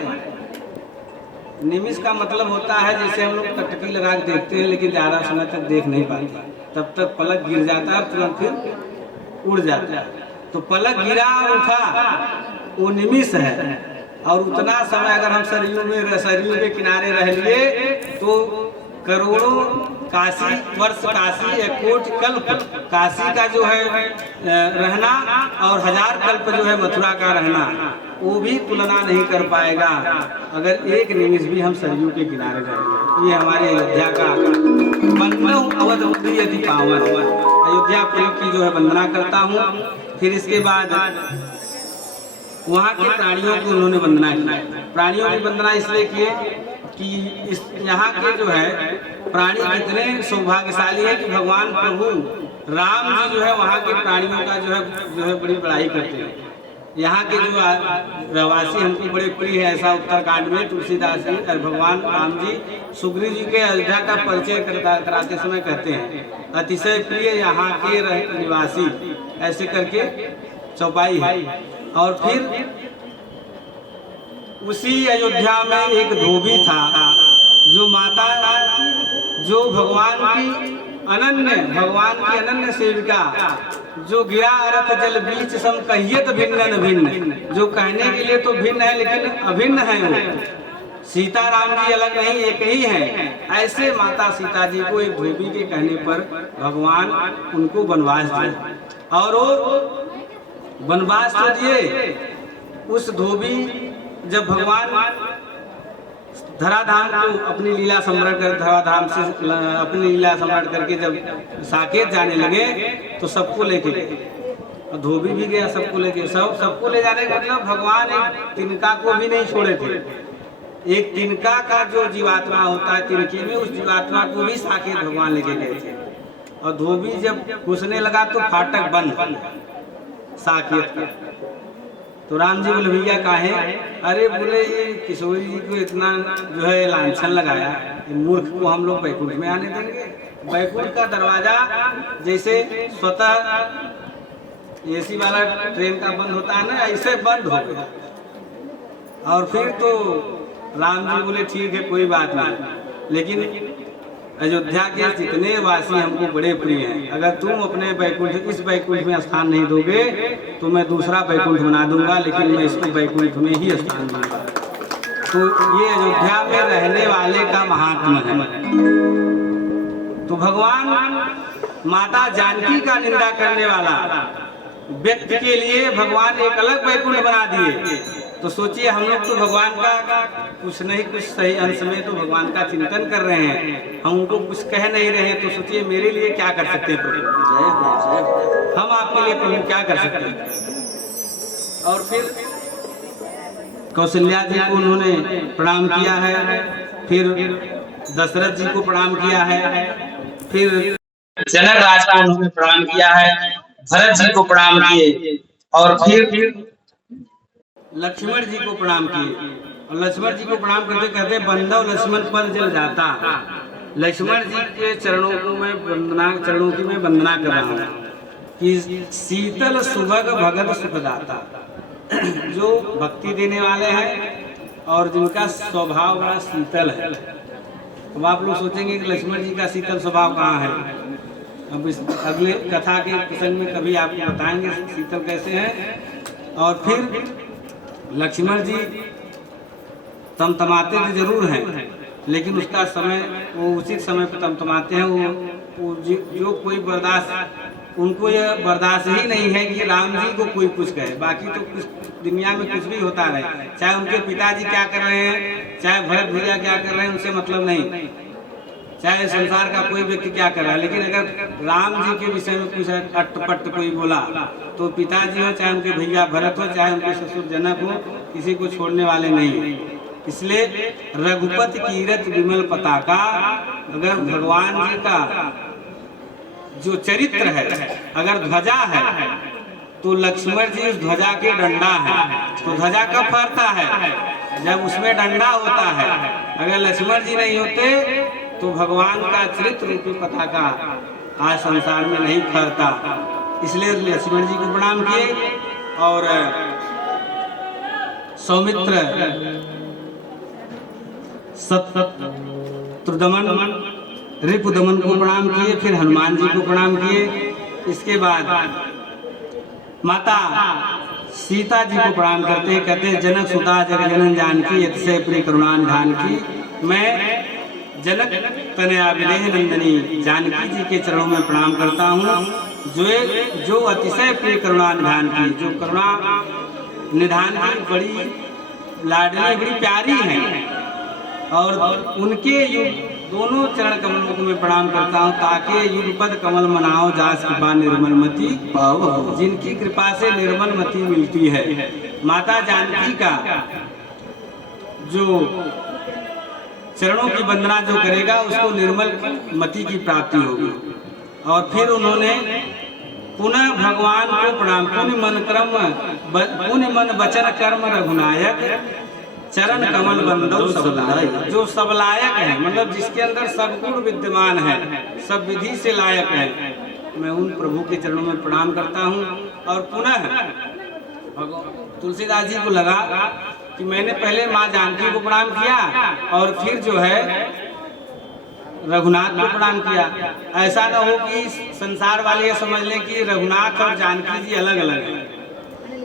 निमिष का मतलब होता है जैसे हम लोग टकटकी लगा के देखते हैं लेकिन ज़्यादा समय तक देख नहीं पाते, तब तक पलक गिर जाता है तुरंत फिर उड़ जाता है। तो पलक गिरा और उठा वो निमिष है। और उतना समय अगर हम सरयू के किनारे रह लिए तो करोड़ों काशी वर्ष काशी, 1 कोटि कल्प काशी का जो है रहना और 1000 कल्प जो है मथुरा का रहना, वो भी तुलना नहीं कर पाएगा अगर एक निमिष भी हम सरयू के किनारे रहेंगे। ये हमारे अयोध्या का बंदौ अवधपुरी अति पावन, अयोध्या पुरी की जो है वंदना करता हूँ। फिर इसके बाद वहाँ के प्राणियों की उन्होंने वंदना की। प्राणियों की वंदना इसलिए किए कि इस यहाँ के जो है प्राणी इतने सौभाग्यशाली है कि भगवान प्रभु राम जी जो है वहाँ के प्राणियों का जो है बड़ी बड़ाई करते हैं। यहाँ के जो रहवासी हमको बड़े प्रिय है। ऐसा उत्तरकांड में तुलसीदास जी और भगवान राम जी सुग्रीव जी के अयोध्या का परिचय कराते समय कहते हैं अतिशय प्रिय यहाँ के निवासी, ऐसे करके चौपाई है। और फिर उसी अयोध्या में एक धोबी था जो माता जो भगवान की अनन्य सेविका, जो गिरा अर्थ जल बीच सम कहियत भिन्न भिन्न, जो कहने के लिए तो भिन्न है लेकिन अभिन्न है। वो सीता राम जी अलग नहीं, एक ही है। ऐसे माता सीता जी को एक धोबी के कहने पर भगवान उनको वनवास दिए, और वो वनवास तो दिए। उस धोबी जब भगवान धराधाम को अपनी लीला सम्राट कर धराधाम से अपनी लीला सम्राट करके जब साकेत जाने लगे तो सबको लेके गए, और धोबी भी गया सबको लेके। सबको ले जाने का मतलब भगवान एक तिनका को भी नहीं छोड़े थे। एक तिनका का जो जीवात्मा होता है तिनके में, उस जीवात्मा को भी साकेत भगवान लेके गए थे। और धोबी जब घुसने लगा तो फाटक बंद साकेत का। तो राम जी बोले भैया काहे? अरे बोले ये किशोर जी को इतना जो है लांछन लगाया, ये मूर्ख को हम लोग बैकुंठ में आने देंगे? बैकुंठ का दरवाजा जैसे स्वतः एसी वाला ट्रेन का बंद होता है ना, ऐसे बंद हो गया। और फिर तो राम जी बोले ठीक है कोई बात नहीं, लेकिन अयोध्या के जितने वासी हमको बड़े प्रिय हैं, अगर तुम अपने बैकुंठ इस बैकुंठ में स्थान नहीं दोगे तो मैं दूसरा बैकुंठ बना दूंगा, लेकिन मैं इसको बैकुंठ में ही स्थान दूंगा। तो ये अयोध्या में रहने वाले का महात्मा है। तो भगवान माता जानकी का निंदा करने वाला व्यक्ति के लिए भगवान एक अलग बैकुंठ बना दिए। तो सोचिए हम लोग तो भगवान का कुछ नहीं कुछ सही अंश में तो भगवान का चिंतन कर रहे हैं, हम उनको कुछ कह नहीं रहे हैं। तो सोचिए मेरे लिए क्या कर सकते हैं प्रभु, हम आपके लिए प्रभु क्या कर सकते हैं। और फिर कौशल्या जी को उन्होंने प्रणाम किया है, फिर दशरथ जी को प्रणाम किया है, फिर जनक राज को उन्होंने प्रणाम किया है, भरत जी को प्रणाम किए, और फिर लक्ष्मण जी को प्रणाम किए। और लक्ष्मण जी को प्रणाम करते कहते बंधव लक्ष्मण पर जल जाता। लक्ष्मण जी के चरणों की मैं वंदना कर रहा हूँ कि शीतल सुभग भगत सुखदाता, जो भक्ति देने वाले हैं और जिनका स्वभाव बड़ा शीतल है। अब आप लोग सोचेंगे कि लक्ष्मण जी का शीतल स्वभाव कहाँ है, अब इस अगले कथा के प्रसंग में कभी आपको बताएंगे शीतल कैसे हैं। और फिर लक्ष्मण जी तमतमाते तो जरूर हैं, लेकिन उसका समय वो उचित समय पर तमतमाते हैं। वो जो कोई बर्दाश्त, उनको यह बर्दाश्त ही नहीं है कि राम जी को कोई कुछ कहे। बाकी तो कुछ दुनिया में कुछ भी होता रहे, चाहे उनके पिताजी क्या कर रहे हैं, चाहे भरत भैया क्या कर रहे हैं, उनसे मतलब नहीं, चाहे संसार का कोई व्यक्ति क्या कर रहा है। लेकिन अगर राम जी के विषय में कुछ अटपट कोई बोला तो पिताजी हो, चाहे उनके भैया भरत हो, चाहे उनके ससुर जनक हो, किसी को छोड़ने वाले नहीं। इसलिए रघुपति कीरत विमल पताका, अगर भगवान जी का जो चरित्र है, अगर ध्वजा है तो लक्ष्मण जी उस ध्वजा के डंडा है। तो ध्वजा कब फहरता है? जब उसमें डंडा होता है। अगर लक्ष्मण जी नहीं होते तो भगवान का चरित्र रूपी पताका आज संसार में नहीं फहरता। इसलिए लक्ष्मण जी को प्रणाम किए और सौमित्र शत्रुदमन रिपुदमन को प्रणाम किए, फिर हनुमान जी को प्रणाम किए। इसके बाद माता सीता जी को प्रणाम करते हैं, कहते हैं जनक सुता जग जनन जानकी यतिशय प्रिय करुणा निधान की। मैं जनक तनया विदेह नंदनी जानकी जी के चरणों में प्रणाम करता हूँ, जो अतिशय प्रिय करुणा निधान की, जो करुणा निधान की बड़ी लाडली बड़ी प्यारी हैं। और उनके दोनों चरण कमलों को मैं प्रणाम करता हूँ, ताकि युगपद कमल मनाओ जास कृपा निर्मल मति पाओ, जिनकी कृपा से निर्मल मति मिलती है। माता जानकी का जो चरणों की वंदना जो करेगा उसको निर्मल मति की प्राप्ति होगी। और फिर उन्होंने पुनः भगवान को प्रणाम, पुण्य मन वचन कर्म रघुनायक चरण कमल बंदो सबलायक, जो सब लायक है, मतलब जिसके अंदर सब गुण विद्यमान है, सब विधि से लायक है, मैं उन प्रभु के चरणों में प्रणाम करता हूँ। और पुनः तुलसीदास जी को लगा कि मैंने पहले माँ जानकी को प्रणाम किया और फिर जो है रघुनाथ को प्रणाम किया। ऐसा न हो कि संसार वाले ये समझ लें कि रघुनाथ और जानकी जी अलग अलग हैं।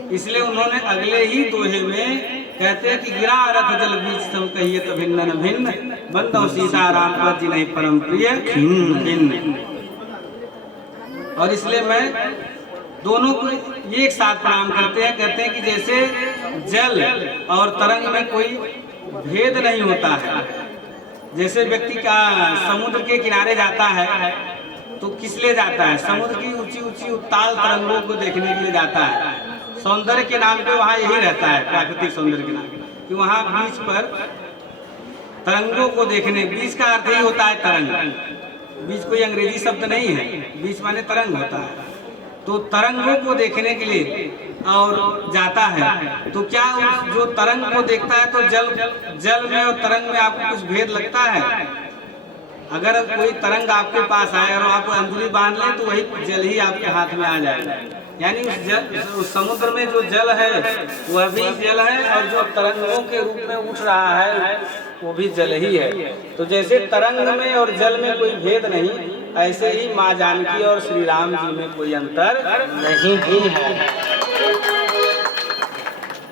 इसलिए उन्होंने अगले ही दोहे में कहते हैं कि गिरा रथ जल बीच सम कहिए तो भिन्न न भिन्न, बंदो सीता राम पर जिन्हें परम प्रिय खिन्न खिन्न। और इसलिए मैं दोनों को एक साथ प्रणाम करते हैं। कहते हैं कि जैसे जल और तरंग में कोई भेद नहीं होता है। जैसे व्यक्ति का समुद्र के किनारे जाता है तो किस लिए जाता है? समुद्र की ऊंची ऊंची उत्ताल तरंगों को देखने के लिए जाता है। सौंदर्य के नाम पे वहाँ यही रहता है, प्राकृतिक सौंदर्य के नाम पे, कि वहाँ बीच पर तरंगों को देखने, बीच का अर्थ ही होता है तरंग। बीच कोई अंग्रेजी शब्द नहीं है, बीच माने तरंग होता है। तो तरंगों को देखने के लिए और जाता है तो क्या उस जो तरंग को देखता है तो जल में और तरंग में आपको कुछ भेद लगता है? अगर कोई तरंग आपके पास आए और आप अंजलि बांध लें तो वही जल ही आपके हाथ में आ जाएगा। यानी उस समुद्र में जो जल है वह भी जल है और जो तरंगों के रूप में उठ रहा है वो भी जल ही है। तो जैसे तरंग में और जल में कोई भेद नहीं, ऐसे ही माँ जानकी और श्री राम जी में कोई अंतर नहीं ही है।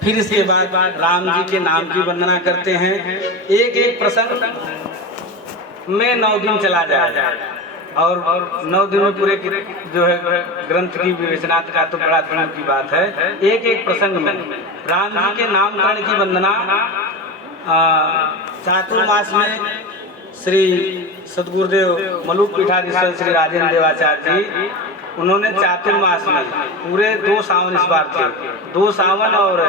फिर इसके बाद राम जी के नाम की वंदना करते हैं। एक एक प्रसंग में 9 दिन चला जाएगा और 9 दिन में पूरे जो है ग्रंथ की विवेचना का तो बड़ा दूर की बात है। एक एक प्रसंग में राम जी के नामकरण की वंदना चातुर्मास में श्री सदगुरुदेव मलुक पीठाधीश्वर श्री राजेंद्र देवाचार्य जी उन्होंने चातुर्मास में पूरे 2 सावन इस बार थे, 2 सावन और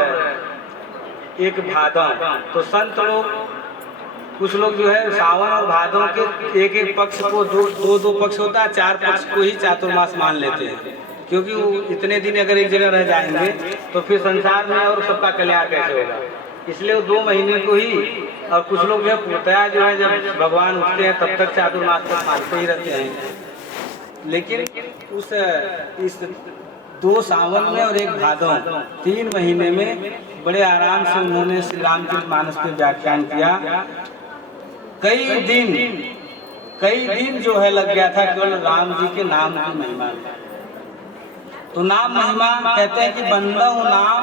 1 भादव। तो संत लोग कुछ लोग जो है सावन और भादों के एक एक पक्ष को दो पक्ष होता है, 4 पक्ष को ही चातुर्मास मान लेते हैं, क्योंकि वो इतने दिन अगर एक जगह रह जाएंगे तो फिर संसार में और सबका कल्याण कैसे होगा। इसलिए वो 2 महीने को ही, और कुछ लोग जो है पूर्णतया जो है जब भगवान उठते हैं तब तक चातुर्मास तक मानते ही रहते हैं। लेकिन इस 2 सावन में और 1 भादव 3 महीने में बड़े आराम से उन्होंने श्री रामचरित मानस पे व्याख्यान किया। कई दिन जो है लग गया था केवल राम जी के नाम की महिमा। तो नाम महिमा कहते हैं कि बंदहु नाम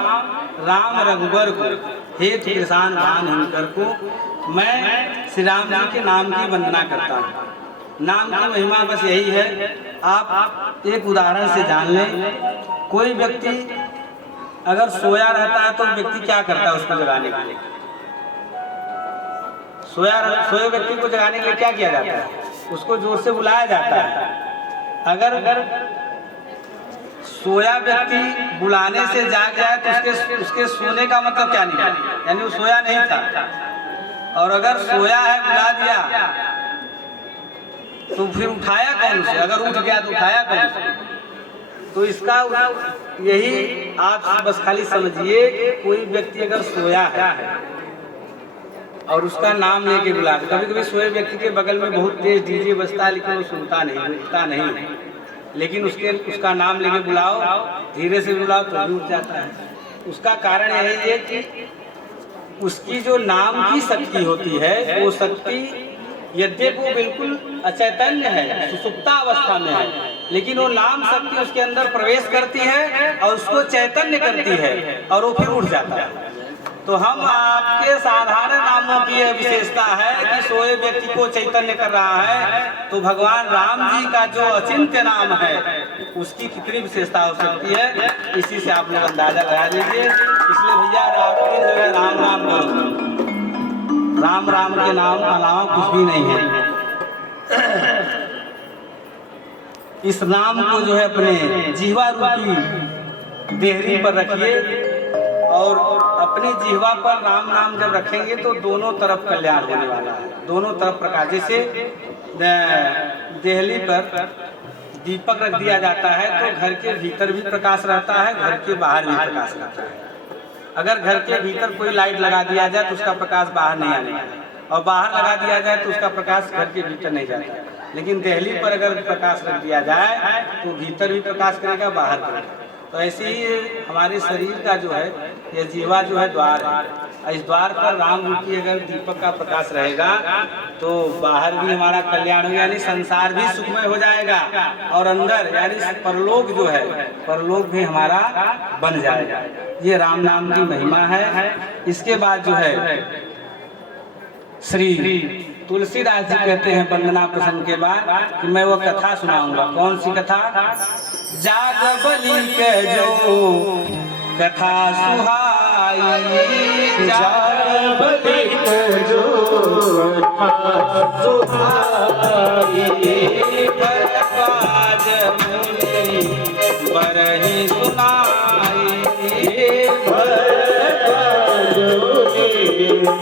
राम रघुबर को हेतु किसान भान हिंकर को मैं श्री राम जी के नाम की वंदना करता हूँ। नाम की महिमा बस यही है। आप एक उदाहरण से जान लें, कोई व्यक्ति अगर सोया रहता है तो व्यक्ति क्या करता है उसको जगाने के लिए? सोए व्यक्ति को जगाने के लिए क्या किया जाता है? उसको जोर से बुलाया जाता है। अगर सोया व्यक्ति बुलाने से जाग जाए तो उसके सोने का मतलब क्या निकला? यानी वो सोया नहीं था। और अगर सोया है बुला दिया तो फिर उठाया कौन से? अगर उठ गया तो उठाया कौन से? तो इसका यही आप बस खाली समझिए कि कोई व्यक्ति अगर सोया है और उसका नाम लेके बुला, कभी कभी सोए व्यक्ति के बगल में बहुत तेज डीजे बजता है लेकिन वो सुनता नहीं, उठता नहीं, लेकिन उसका नाम लेके बुलाओ, धीरे से बुलाओ तो भी उठ जाता है। उसका कारण यही है कि उसकी जो नाम की शक्ति होती है वो शक्ति यद्यपि वो बिल्कुल अचैतन्य है, सुसुप्ता अवस्था में है, लेकिन वो नाम शक्ति उसके अंदर प्रवेश करती है और उसको चैतन्य करती है और वो फिर उठ जाता है। तो हम आपके साधारण नामों की यह विशेषता है कि सोए व्यक्ति को चैतन्य कर रहा है, तो भगवान राम जी का जो अचिंत्य नाम है उसकी कितनी विशेषता हो सकती है, इसी से आप लोग अंदाजा लगा लीजिए। इसलिए भैया रात दिन जो है राम राम करो, राम राम के नाम अलावा कुछ भी नहीं है। इस नाम को जो है अपने जिह्वा रूपी देहरी पर रखिए और अपनी जिह्वा पर राम नाम जब रखेंगे तो दोनों तरफ कल्याण होने वाला है, दोनों तरफ प्रकाश। जैसे देहली पर दीपक रख दिया जाता है तो घर के भीतर भी प्रकाश रहता है, घर के बाहर भी प्रकाश रहता है। अगर घर के भीतर कोई लाइट लगा दिया जाए तो उसका प्रकाश बाहर नहीं आने का, और बाहर लगा दिया जाए तो उसका प्रकाश घर के भीतर नहीं जाता। लेकिन देहली पर अगर प्रकाश रख दिया जाए तो भीतर भी प्रकाश करेगा, बाहर करेगा। तो ऐसे ही हमारे शरीर का जो है यह जीवा जो है द्वार है, इस द्वार पर राम रूपी अगर दीपक का प्रकाश रहेगा तो बाहर भी हमारा कल्याण होगा, यानी संसार भी सुखमय हो जाएगा और अंदर यानी परलोक जो है परलोक भी हमारा बन जाएगा। ये राम नाम की महिमा है। इसके बाद जो है श्री तुलसीदास जी कहते हैं वंदना प्रसंग के बाद कि मैं वो कथा सुनाऊंगा। कौन सी कथा? जाग बलि के जो कथा सुहाई, जाग बलि के जो कथा सुहाई, बरबाज मुनि बरहि सुनाई, बरबाज मुनि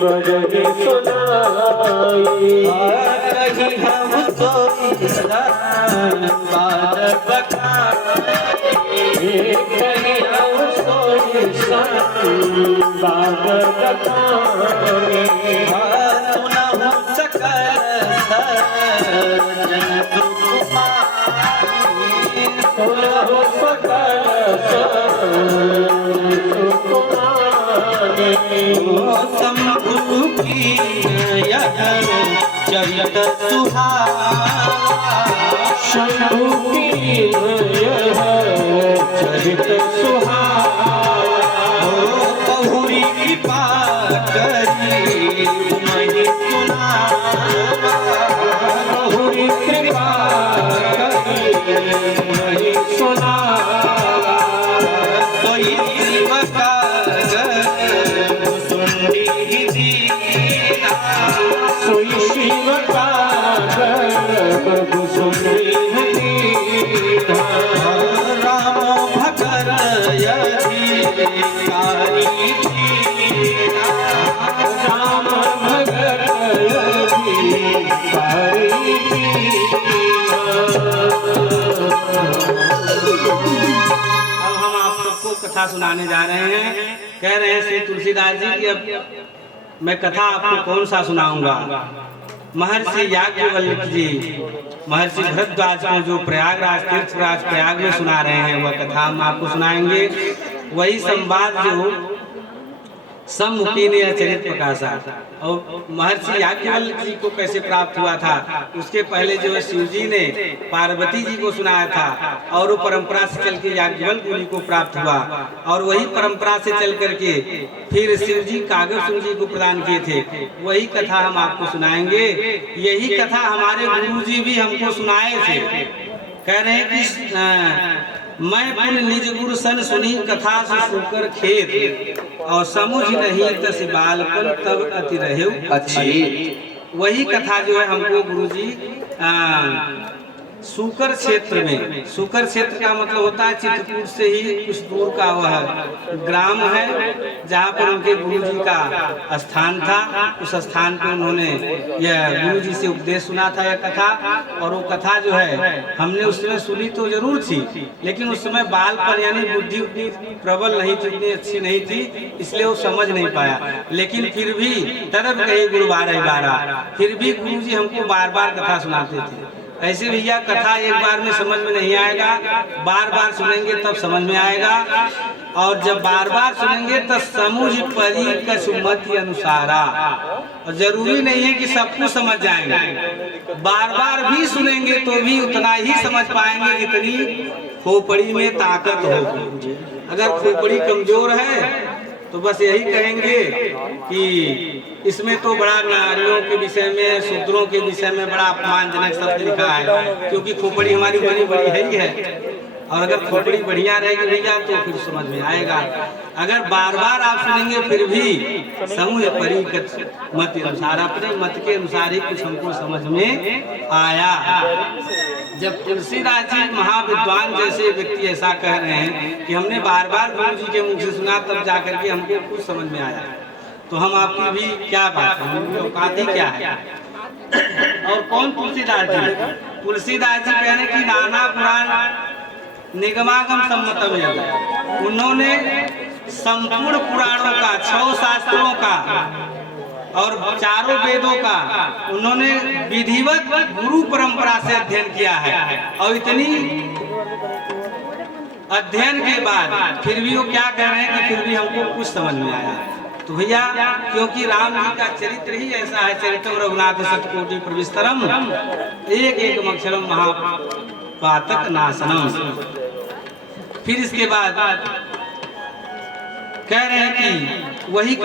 बरहि सुनाई, कहीं हम सोई बात बखाई, कहीं हम सोई बागर कथानी सुनहु सकल सज्जन दुख पाई। सुनहु सकल सुखमानी शंभु की यह चरित सुहावा। शंभु की यह चरित सुहावा। बहुरी कृपा करी मही सुनावा। बहुरी कृपा करी मही सुनावा। सोई शिवका सुंडी दीना। सोई शिव का प्रभु सुंदरी दीना। राम भकर यधिकारी दीना। राम भगत यधिकारी दीना। अब हम आप सबको कथा सुनाने जा रहे हैं। कह रहे हैं श्री तुलसीदास जी की अब मैं कथा आपको कौन सा सुनाऊंगा। महर्षि याज्ञवल्क्य जी महर्षि भरद्वाज को जो प्रयागराज तीर्थराज प्रयाग में सुना रहे हैं वह कथा हम आपको सुनाएंगे। वही संवाद जो सम्मुखी ने चरित प्रकाशा और महर्षि याज्ञवल्क्य जी को कैसे प्राप्त हुआ था उसके पहले जो है शिव जी ने पार्वती जी को सुनाया था और वो परंपरा से चल के याज्ञवल्क्य मुनि को प्राप्त हुआ और वही परंपरा से चल करके फिर शिव जी कागभूषण जी को प्रदान किए थे। वही कथा हम आपको सुनाएंगे। यही कथा हमारे गुरु जी भी हमको सुनाए थे। कह रहे हैं कि मैं पुन निज गुरु सन सुनी कथा सुकर खेत और समुझ नहीं तस बालपन तब अति रहे अच्छी। वही कथा जो है हमको गुरुजी सूकर क्षेत्र में, सूकर क्षेत्र का मतलब होता है चित्रकूट से ही कुछ दूर का वह ग्राम है जहाँ पर उनके गुरुजी का स्थान था। उस स्थान पर उन्होंने यह गुरुजी से उपदेश सुना था यह कथा। और वो कथा जो है हमने उस समय सुनी तो जरूर थी, लेकिन उस समय बालपन यानी बुद्धि उतनी प्रबल नहीं थी, उतनी अच्छी नहीं थी, इसलिए वो समझ नहीं पाया। लेकिन फिर भी तरफ कहे गुरु 12 फिर भी गुरुजी हमको बार बार कथा सुनाते थे। ऐसे भैया कथा एक बार में समझ में नहीं आएगा, बार बार सुनेंगे तब समझ में आएगा। और जब बार बार सुनेंगे तो समुझ परी कसुमति अनुसारा। और जरूरी नहीं है कि सब कुछ समझ जाएंगे, बार बार भी सुनेंगे तो भी उतना ही समझ पाएंगे जितनी खोपड़ी में ताकत होगी। अगर खोपड़ी कमजोर है तो बस यही कहेंगे कि इसमें तो बड़ा नारियों के विषय में, शूद्रों के विषय में बड़ा अपमानजनक शब्द लिखा है, क्योंकि खोपड़ी हमारी बड़ी बड़ी है ही है। और अगर खोपड़ी बढ़िया रहेगी भैया तो फिर समझ में आएगा। अगर बार बार आप सुनेंगे फिर भी समूह परिकत मत अनुसार, अपने मत के अनुसार ही कुछ हमको समझ में आया। जब तुलसीदास जी महाविद्वान जैसे व्यक्ति ऐसा कह रहे हैं कि हमने बार बार गुरु जी के मुख से सुना तब जाकर के हमको कुछ समझ में आया, तो हम आपकी भी क्या बात है, औकात ही क्या है। और कौन तुलसीदास जी? तुलसीदास जी कहने की नाना पुराण निगमागम सम्मतम है। उन्होंने संपूर्ण पुराणों का, 6 शास्त्रों का और 4 वेदों का उन्होंने विधिवत गुरु परंपरा से अध्ययन किया है। और इतनी अध्ययन के बाद फिर भी वो क्या कह रहे हैं कि फिर भी हमको कुछ समझ में आया। तो भैया क्योंकि राम जी का चरित्र ही ऐसा है, चरित्रम रघुनाथ शतकोटि प्रविस्तरम एक एक अक्षरम महापातक नाशनम। फिर इसके बाद कह रहे हैं कि वही